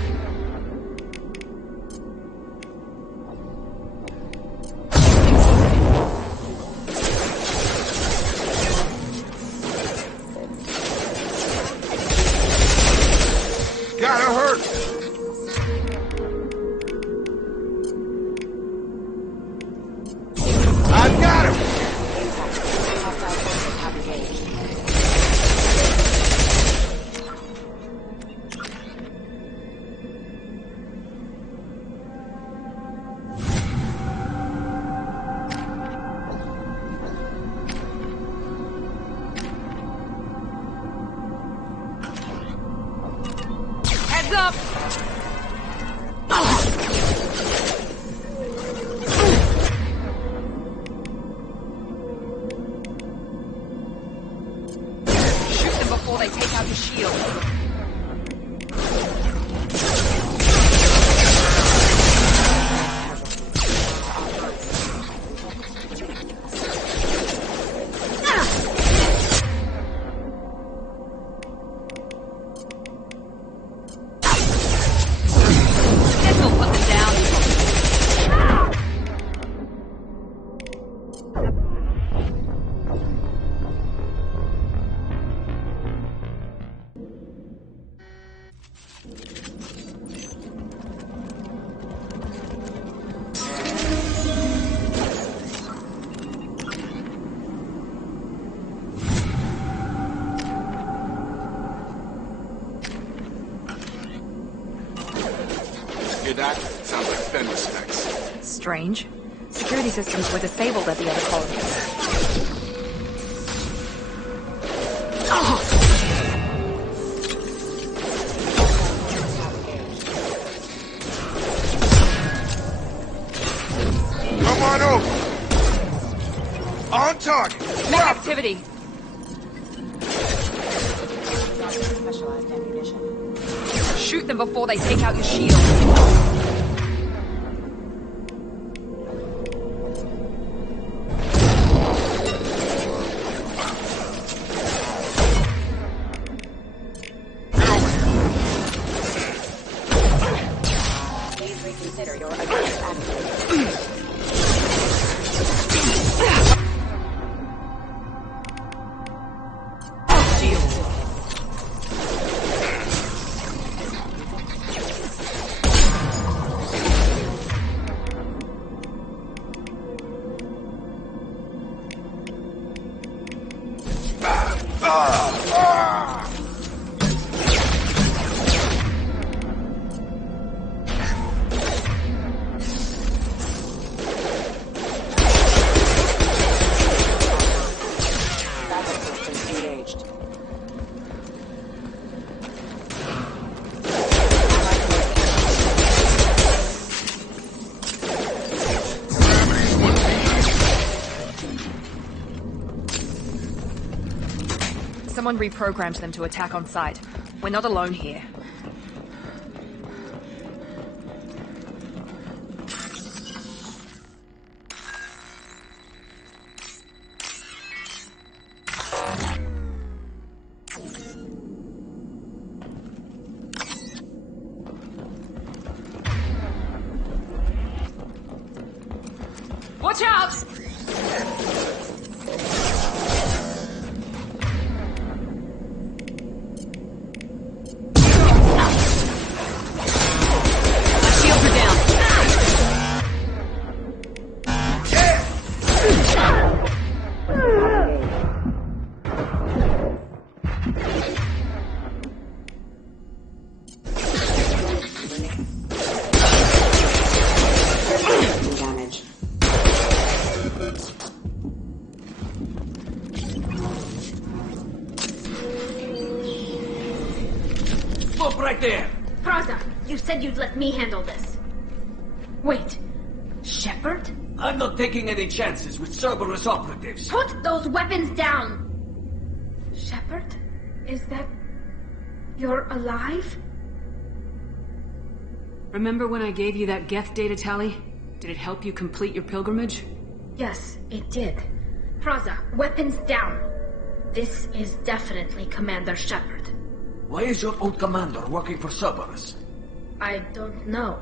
Gotta hurt! I've got him! Heads up! Shoot them before they take out the shield. Hear that? Sounds like Fenris specs. Strange. Security systems were disabled at the other colonies. Come on over! On target! Net activity! Specialized ammunition. Shoot them before they take out your shield. Please reconsider your advanced attitude. Someone reprogrammed them to attack on sight. We're not alone here. Watch out! Stop right there! Praza, you said you'd let me handle this. Wait, Shepard? I'm not taking any chances with Cerberus operatives. Put those weapons down! Shepard? Is that... you're alive? Remember when I gave you that Geth data tally? Did it help you complete your pilgrimage? Yes, it did. Praza, weapons down. This is definitely Commander Shepard. Why is your old commander working for Cerberus? I don't know.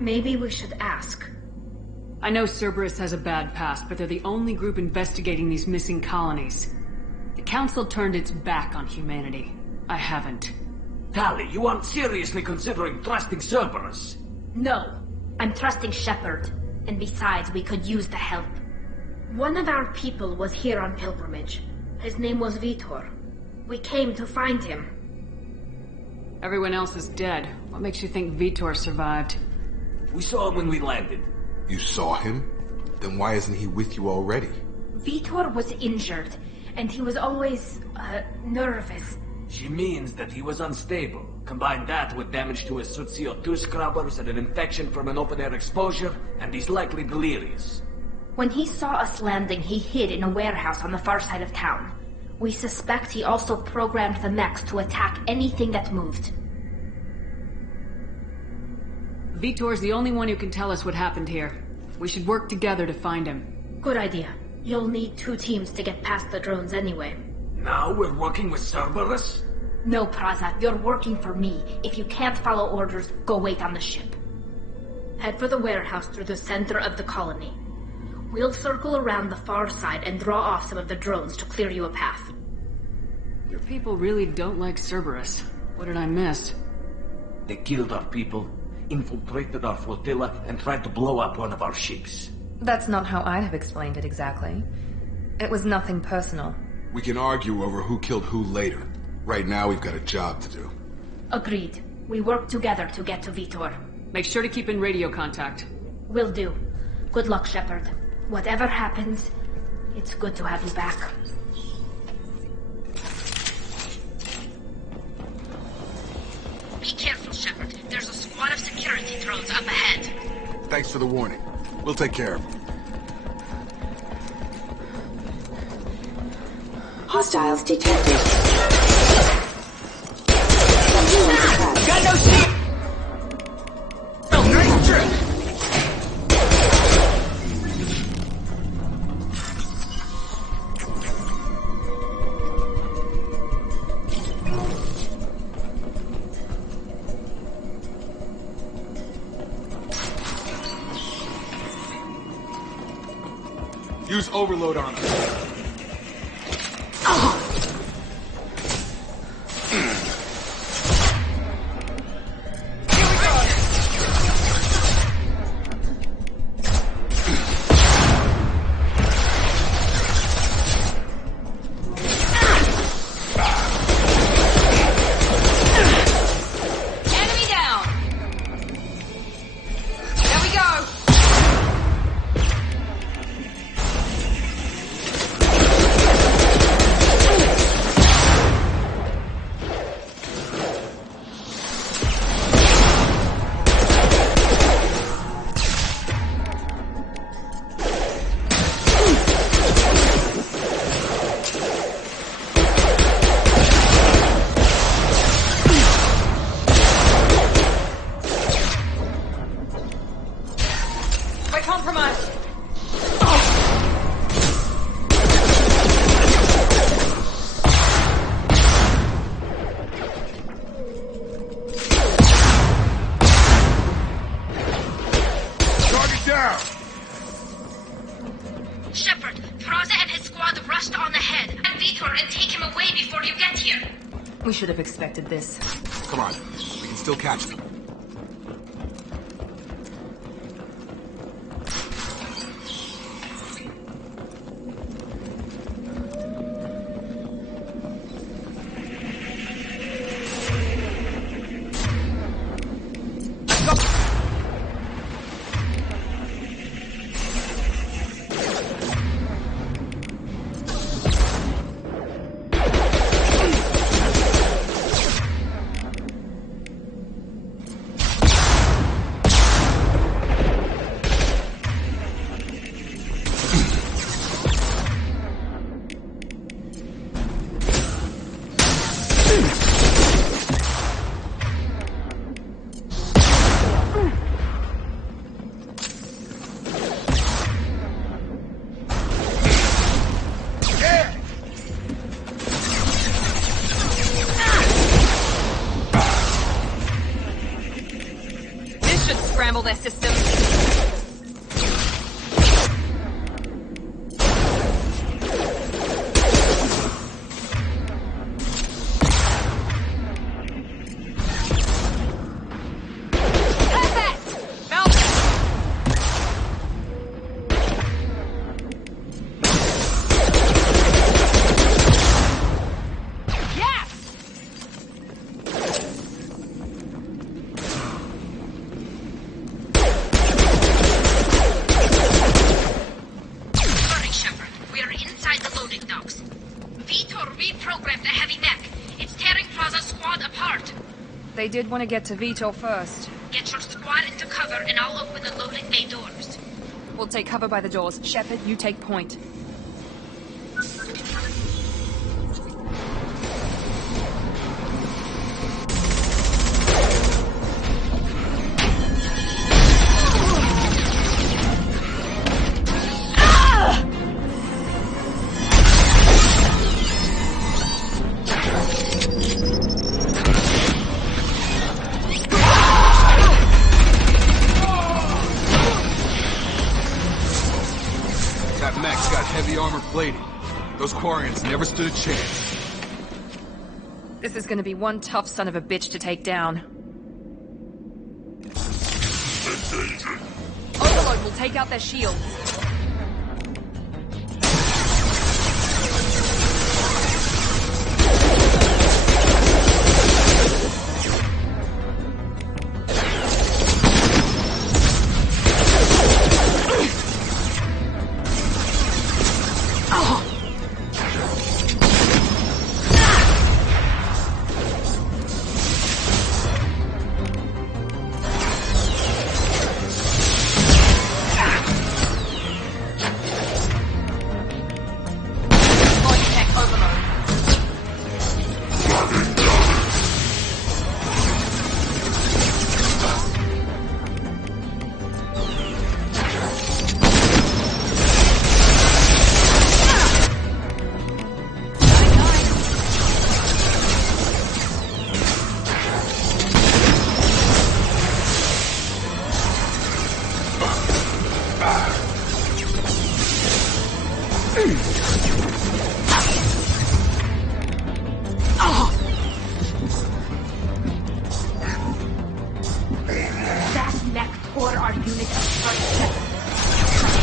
Maybe we should ask. I know Cerberus has a bad past, but they're the only group investigating these missing colonies. The Council turned its back on humanity. I haven't. Tali, you aren't seriously considering trusting Cerberus? No. I'm trusting Shepard. And besides, we could use the help. One of our people was here on pilgrimage. His name was Vitor. We came to find him. Everyone else is dead. What makes you think Vitor survived? We saw him when we landed. You saw him? Then why isn't he with you already? Vitor was injured, and he was always, nervous. She means that he was unstable. Combine that with damage to his suit CO2 scrubbers and an infection from an open-air exposure, and he's likely delirious. When he saw us landing, he hid in a warehouse on the far side of town. We suspect he also programmed the mechs to attack anything that moved. Vitor's the only one who can tell us what happened here. We should work together to find him. Good idea. You'll need 2 teams to get past the drones anyway. Now we're working with Cerberus? No, Praza, you're working for me. If you can't follow orders, go wait on the ship. Head for the warehouse through the center of the colony. We'll circle around the far side and draw off some of the drones to clear you a path. Your people really don't like Cerberus. What did I miss? They killed our people, infiltrated our flotilla, and tried to blow up one of our ships. That's not how I'd have explained it exactly. It was nothing personal. We can argue over who killed who later. Right now, we've got a job to do. Agreed. We work together to get to Vitor. Make sure to keep in radio contact. Will do. Good luck, Shepard. Whatever happens, it's good to have you back. Be careful, Shepard. There's a squad of security drones up ahead. Thanks for the warning. We'll take care of them. Hostiles detected. Got no shit! Oh, nice trick! Use overload on them. We should have expected this. Come on, we can still catch them. Their system. They did want to get to Vito first. Get your squad into cover and I'll open the loading bay doors. We'll take cover by the doors. Shepard, you take point. Those Quarians never stood a chance. This is gonna be one tough son of a bitch to take down. Overload will take out their shields. unit of Project Shepard.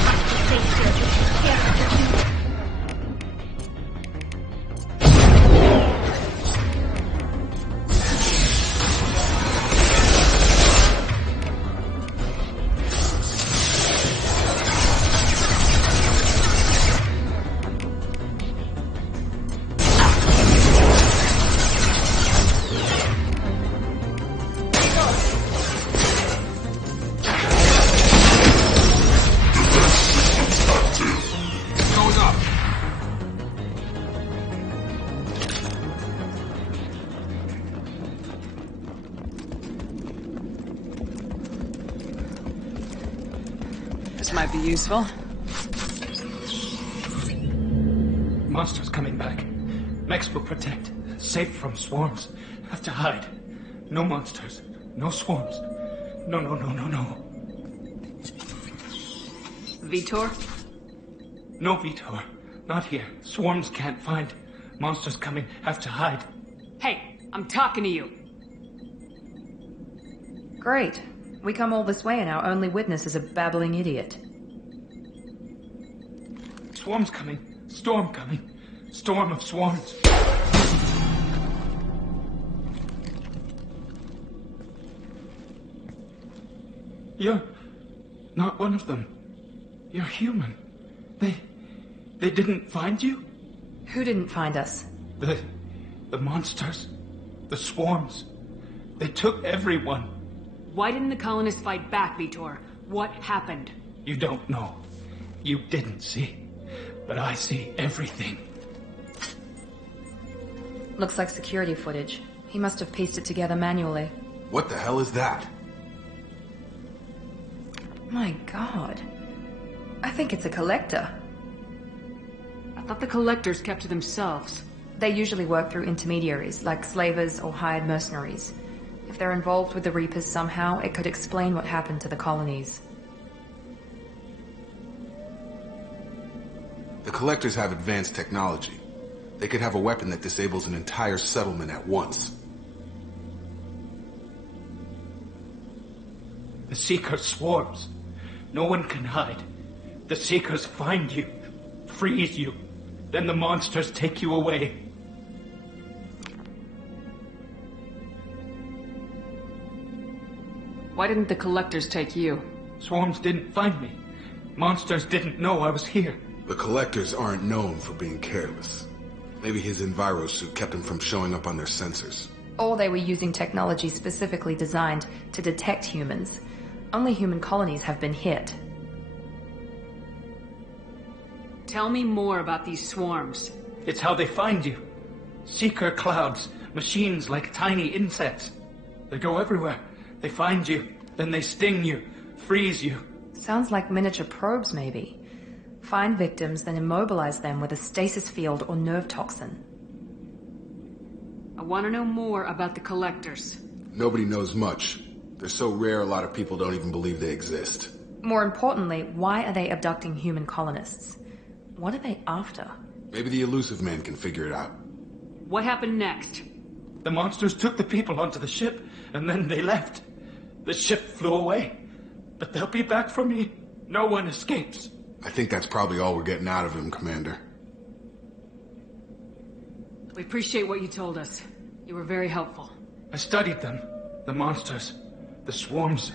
Trust the safe here to take care of your unit. Might be useful. Monsters coming back. Mechs will protect. Safe from swarms. Have to hide. No monsters. No swarms. No. Vitor? No, Vitor. Not here. Swarms can't find. Monsters coming. Have to hide. Hey, I'm talking to you. Great. We come all this way and our only witness is a babbling idiot. Swarms coming. Storm coming. Storm of swarms. You're not one of them. You're human. They didn't find you? Who didn't find us? The monsters. The swarms. They took everyone. Why didn't the colonists fight back, Vitor? What happened? You don't know. You didn't see. But I see everything. Looks like security footage. He must have pieced it together manually. What the hell is that? My god. I think it's a collector. I thought the collectors kept to themselves. They usually work through intermediaries, like slavers or hired mercenaries. If they're involved with the Reapers somehow, it could explain what happened to the colonies. The Collectors have advanced technology. They could have a weapon that disables an entire settlement at once. The Seeker swarms. No one can hide. The Seekers find you, freeze you, then the monsters take you away. Why didn't the collectors take you? Swarms didn't find me. Monsters didn't know I was here. The Collectors aren't known for being careless. Maybe his Enviro suit kept him from showing up on their sensors. Or they were using technology specifically designed to detect humans. Only human colonies have been hit. Tell me more about these swarms. It's how they find you. Seeker clouds, machines like tiny insects. They go everywhere. They find you, then they sting you, freeze you. Sounds like miniature probes, maybe. Find victims, then immobilize them with a stasis field or nerve toxin. I want to know more about the collectors. Nobody knows much. They're so rare a lot of people don't even believe they exist. More importantly, why are they abducting human colonists? What are they after? Maybe the Elusive Man can figure it out. What happened next? The monsters took the people onto the ship, and then they left. The ship flew away. But they'll be back for me. No one escapes. I think that's probably all we're getting out of him, Commander. We appreciate what you told us. You were very helpful. I studied them. The monsters. The swarms.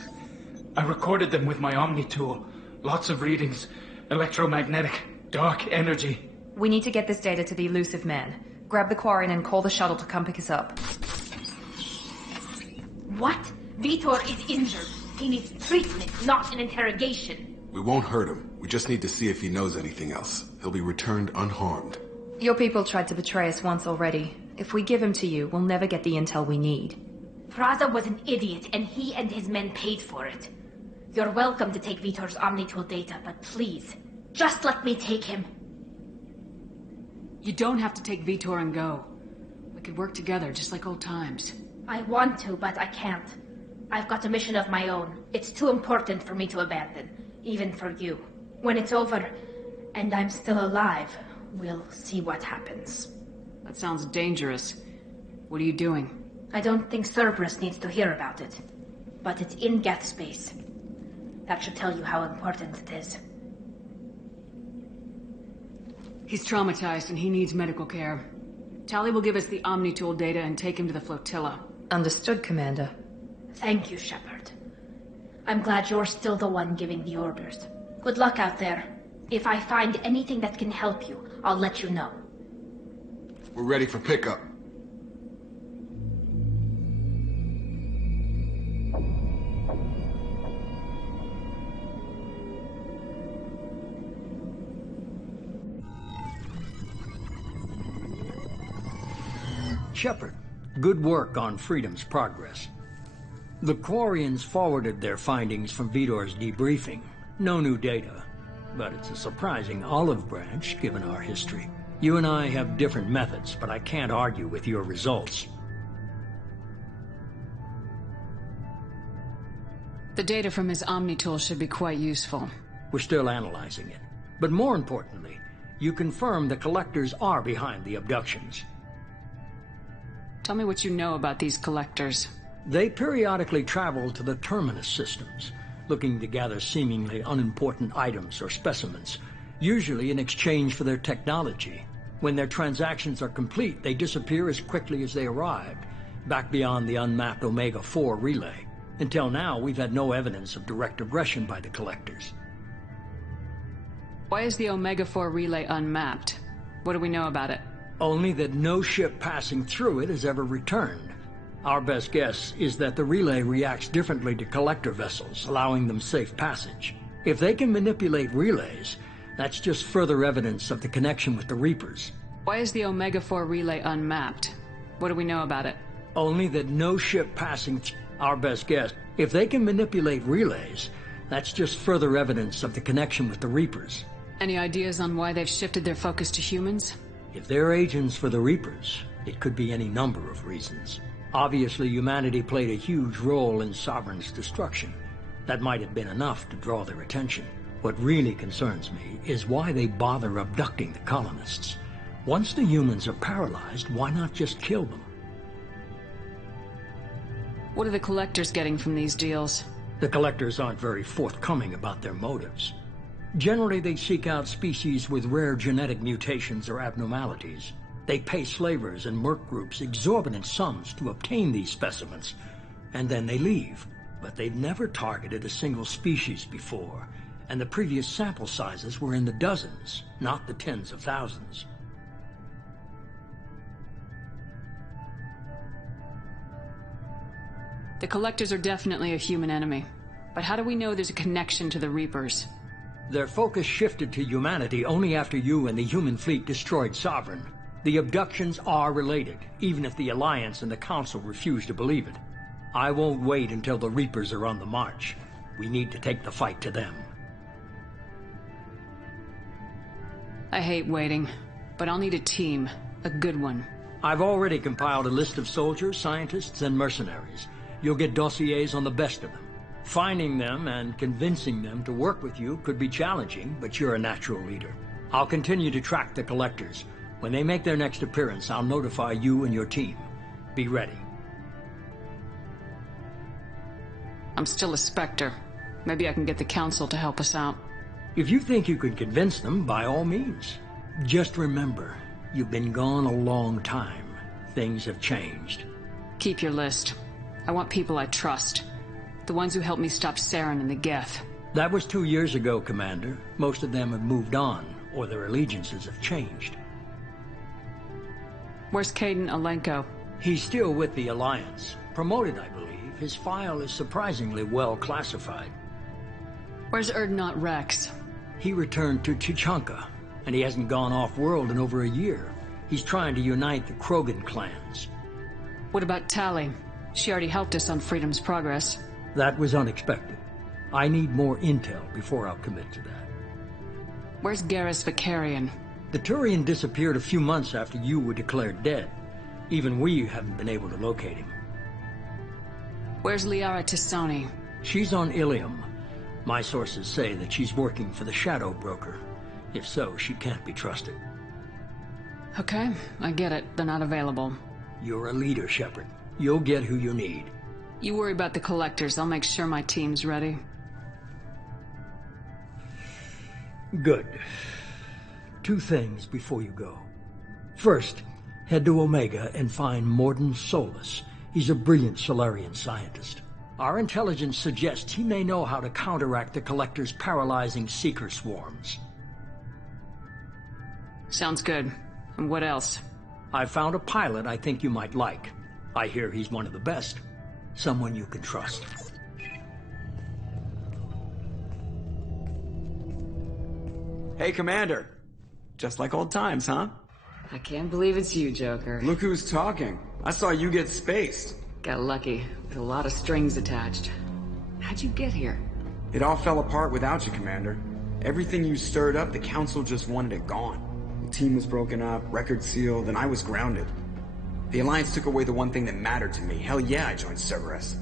I recorded them with my Omni tool. Lots of readings. Electromagnetic. Dark energy. We need to get this data to the Elusive Man. Grab the Quarian and call the shuttle to come pick us up. What? Vitor is injured. He needs treatment, not an interrogation. We won't hurt him. We just need to see if he knows anything else. He'll be returned unharmed. Your people tried to betray us once already. If we give him to you, we'll never get the intel we need. Praza was an idiot, and he and his men paid for it. You're welcome to take Vitor's Omnitool data, but please, just let me take him. You don't have to take Vitor and go. We could work together, just like old times. I want to, but I can't. I've got a mission of my own. It's too important for me to abandon, even for you. When it's over, and I'm still alive, we'll see what happens. That sounds dangerous. What are you doing? I don't think Cerberus needs to hear about it. But it's in Geth space. That should tell you how important it is. He's traumatized and he needs medical care. Tali will give us the Omni-Tool data and take him to the flotilla. Understood, Commander. Thank you, Shepard. I'm glad you're still the one giving the orders. Good luck out there. If I find anything that can help you, I'll let you know. We're ready for pickup. Shepard, good work on Freedom's progress. The Quarians forwarded their findings from Vidor's debriefing. No new data, but it's a surprising olive branch given our history. You and I have different methods, but I can't argue with your results. The data from his Omni-Tool should be quite useful. We're still analyzing it. But more importantly, you confirm the Collectors are behind the abductions. Tell me what you know about these Collectors. They periodically travel to the Terminus systems, looking to gather seemingly unimportant items or specimens, usually in exchange for their technology. When their transactions are complete, they disappear as quickly as they arrived, back beyond the unmapped Omega-4 relay. Until now, we've had no evidence of direct aggression by the Collectors. Why is the Omega-4 relay unmapped? What do we know about it? Only that no ship passing through it has ever returned. Our best guess is that the relay reacts differently to Collector vessels, allowing them safe passage. If they can manipulate relays, that's just further evidence of the connection with the Reapers. Why is the Omega-4 relay unmapped? What do we know about it? Only that no ship passing our best guess. If they can manipulate relays, that's just further evidence of the connection with the Reapers. Any ideas on why they've shifted their focus to humans? If they're agents for the Reapers, it could be any number of reasons. Obviously, humanity played a huge role in Sovereign's destruction. That might have been enough to draw their attention. What really concerns me is why they bother abducting the colonists. Once the humans are paralyzed, why not just kill them? What are the Collectors getting from these deals? The Collectors aren't very forthcoming about their motives. Generally, they seek out species with rare genetic mutations or abnormalities. They pay slavers and merc groups exorbitant sums to obtain these specimens, and then they leave. But they've never targeted a single species before, and the previous sample sizes were in the dozens, not the tens of thousands. The Collectors are definitely a human enemy, but how do we know there's a connection to the Reapers? Their focus shifted to humanity only after you and the human fleet destroyed Sovereign. The abductions are related, even if the Alliance and the Council refuse to believe it. I won't wait until the Reapers are on the march. We need to take the fight to them. I hate waiting, but I'll need a team. A good one. I've already compiled a list of soldiers, scientists, and mercenaries. You'll get dossiers on the best of them. Finding them and convincing them to work with you could be challenging, but you're a natural leader. I'll continue to track the Collectors. When they make their next appearance, I'll notify you and your team. Be ready. I'm still a Spectre. Maybe I can get the Council to help us out. If you think you can convince them, by all means. Just remember, you've been gone a long time. Things have changed. Keep your list. I want people I trust. The ones who helped me stop Saren and the Geth. That was 2 years ago, Commander. Most of them have moved on, or their allegiances have changed. Where's Kaidan Alenko? He's still with the Alliance. Promoted, I believe. His file is surprisingly well classified. Where's Urdnot Rex? He returned to Tuchanka, and he hasn't gone off-world in over a year. He's trying to unite the Krogan clans. What about Tali? She already helped us on Freedom's progress. That was unexpected. I need more intel before I'll commit to that. Where's Garrus Vakarian? The Turian disappeared a few months after you were declared dead. Even we haven't been able to locate him. Where's Liara T'Soni? She's on Ilium. My sources say that she's working for the Shadow Broker. If so, she can't be trusted. Okay, I get it. They're not available. You're a leader, Shepard. You'll get who you need. You worry about the Collectors. I'll make sure my team's ready. Good. 2 things before you go. First, head to Omega and find Mordin Solus. He's a brilliant Solarian scientist. Our intelligence suggests he may know how to counteract the Collector's paralyzing Seeker swarms. Sounds good. And what else? I found a pilot I think you might like. I hear he's one of the best. Someone you can trust. Hey, Commander. Just like old times, huh? I can't believe it's you, Joker. Look who's talking. I saw you get spaced. Got lucky, with a lot of strings attached. How'd you get here? It all fell apart without you, Commander. Everything you stirred up, the Council just wanted it gone. The team was broken up, record sealed, and I was grounded. The Alliance took away the one thing that mattered to me. Hell yeah, I joined Cerberus.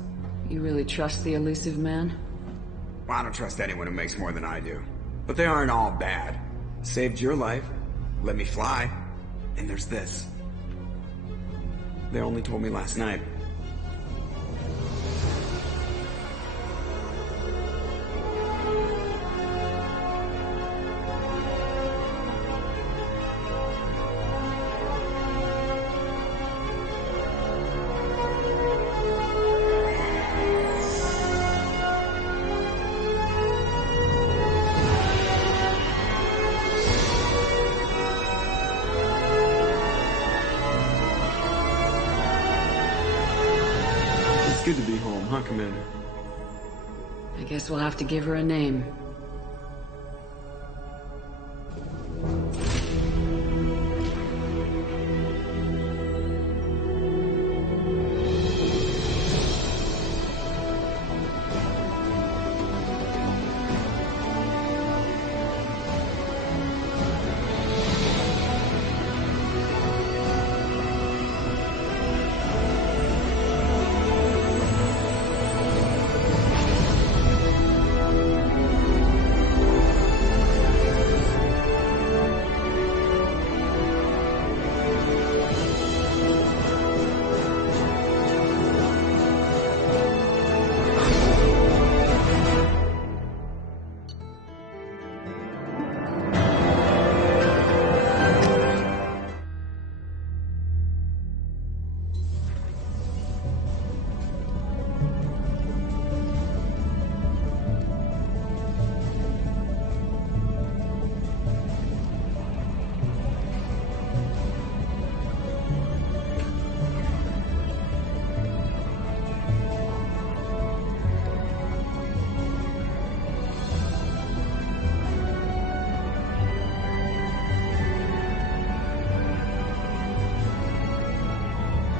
You really trust the elusive man? Well, I don't trust anyone who makes more than I do. But they aren't all bad. Saved your life, let me fly, and there's this. They only told me last night. Good to be home, huh, Commander? I guess we'll have to give her a name.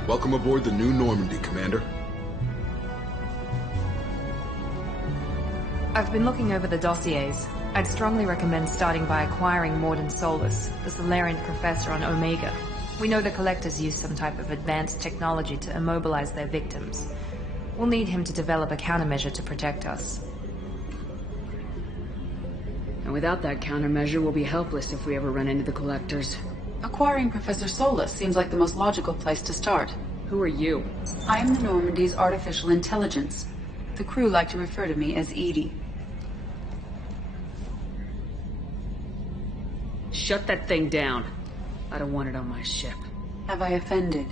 Welcome aboard the New Normandy, Commander. I've been looking over the dossiers. I'd strongly recommend starting by acquiring Mordin Solus, the Solarian professor on Omega. We know the Collectors use some type of advanced technology to immobilize their victims. We'll need him to develop a countermeasure to protect us. And without that countermeasure, we'll be helpless if we ever run into the Collectors. Acquiring Professor Solus seems like the most logical place to start. Who are you? I am the Normandy's artificial intelligence. The crew like to refer to me as Edie. Shut that thing down. I don't want it on my ship. Have I offended?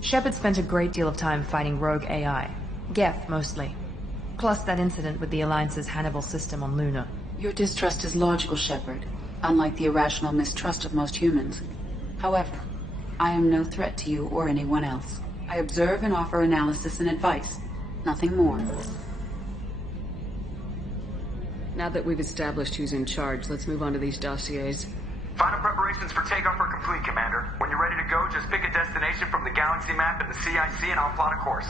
Shepard spent a great deal of time fighting rogue AI. Geth, mostly. Plus that incident with the Alliance's Hannibal system on Luna. Your distrust is logical, Shepard, unlike the irrational mistrust of most humans. However, I am no threat to you or anyone else. I observe and offer analysis and advice. Nothing more. Now that we've established who's in charge, let's move on to these dossiers. Final preparations for takeoff are complete, Commander. When you're ready to go, just pick a destination from the galaxy map and the CIC and I'll plot a course.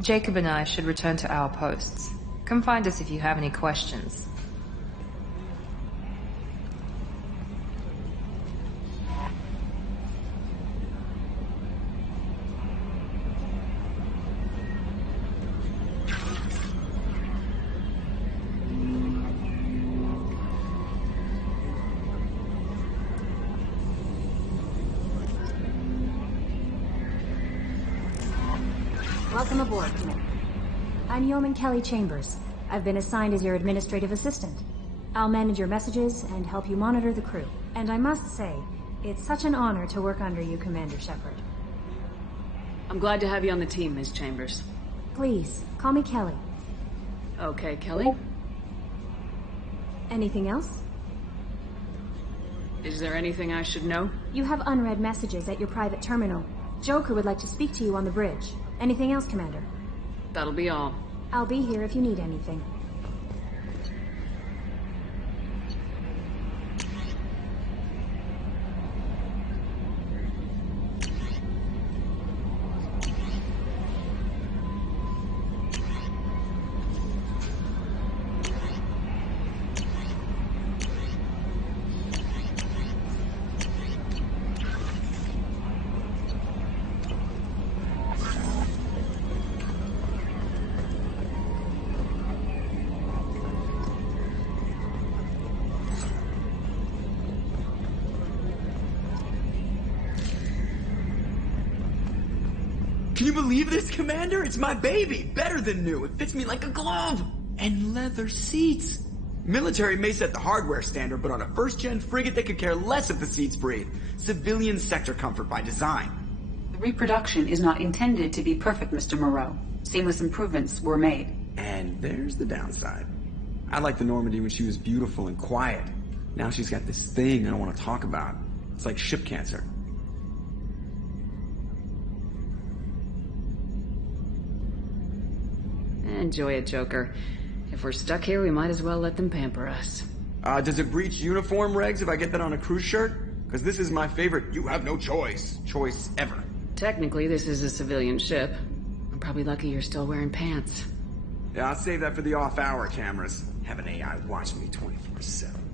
Jacob and I should return to our posts. Come find us if you have any questions. Welcome aboard, Commander. I'm Yeoman Kelly Chambers. I've been assigned as your administrative assistant. I'll manage your messages and help you monitor the crew. And I must say, it's such an honor to work under you, Commander Shepard. I'm glad to have you on the team, Ms. Chambers. Please, call me Kelly. Okay, Kelly. Anything else? Is there anything I should know? You have unread messages at your private terminal. Joker would like to speak to you on the bridge. Anything else, Commander? That'll be all. I'll be here if you need anything. Can you believe this, Commander? It's my baby! Better than new. It fits me like a glove! And leather seats! Military may set the hardware standard, but on a first-gen frigate they could care less if the seats breathe. Civilian sector comfort by design. The reproduction is not intended to be perfect, Mr. Moreau. Seamless improvements were made. And there's the downside. I liked the Normandy when she was beautiful and quiet. Now she's got this thing I don't want to talk about. It's like ship cancer. Enjoy it, Joker. If we're stuck here, we might as well let them pamper us. Does it breach uniform regs if I get that on a cruise shirt? Because this is my favorite you have no choice ever. Technically, this is a civilian ship. I'm probably lucky you're still wearing pants. Yeah, I'll save that for the off-hour cameras. Have an AI watching me 24/7.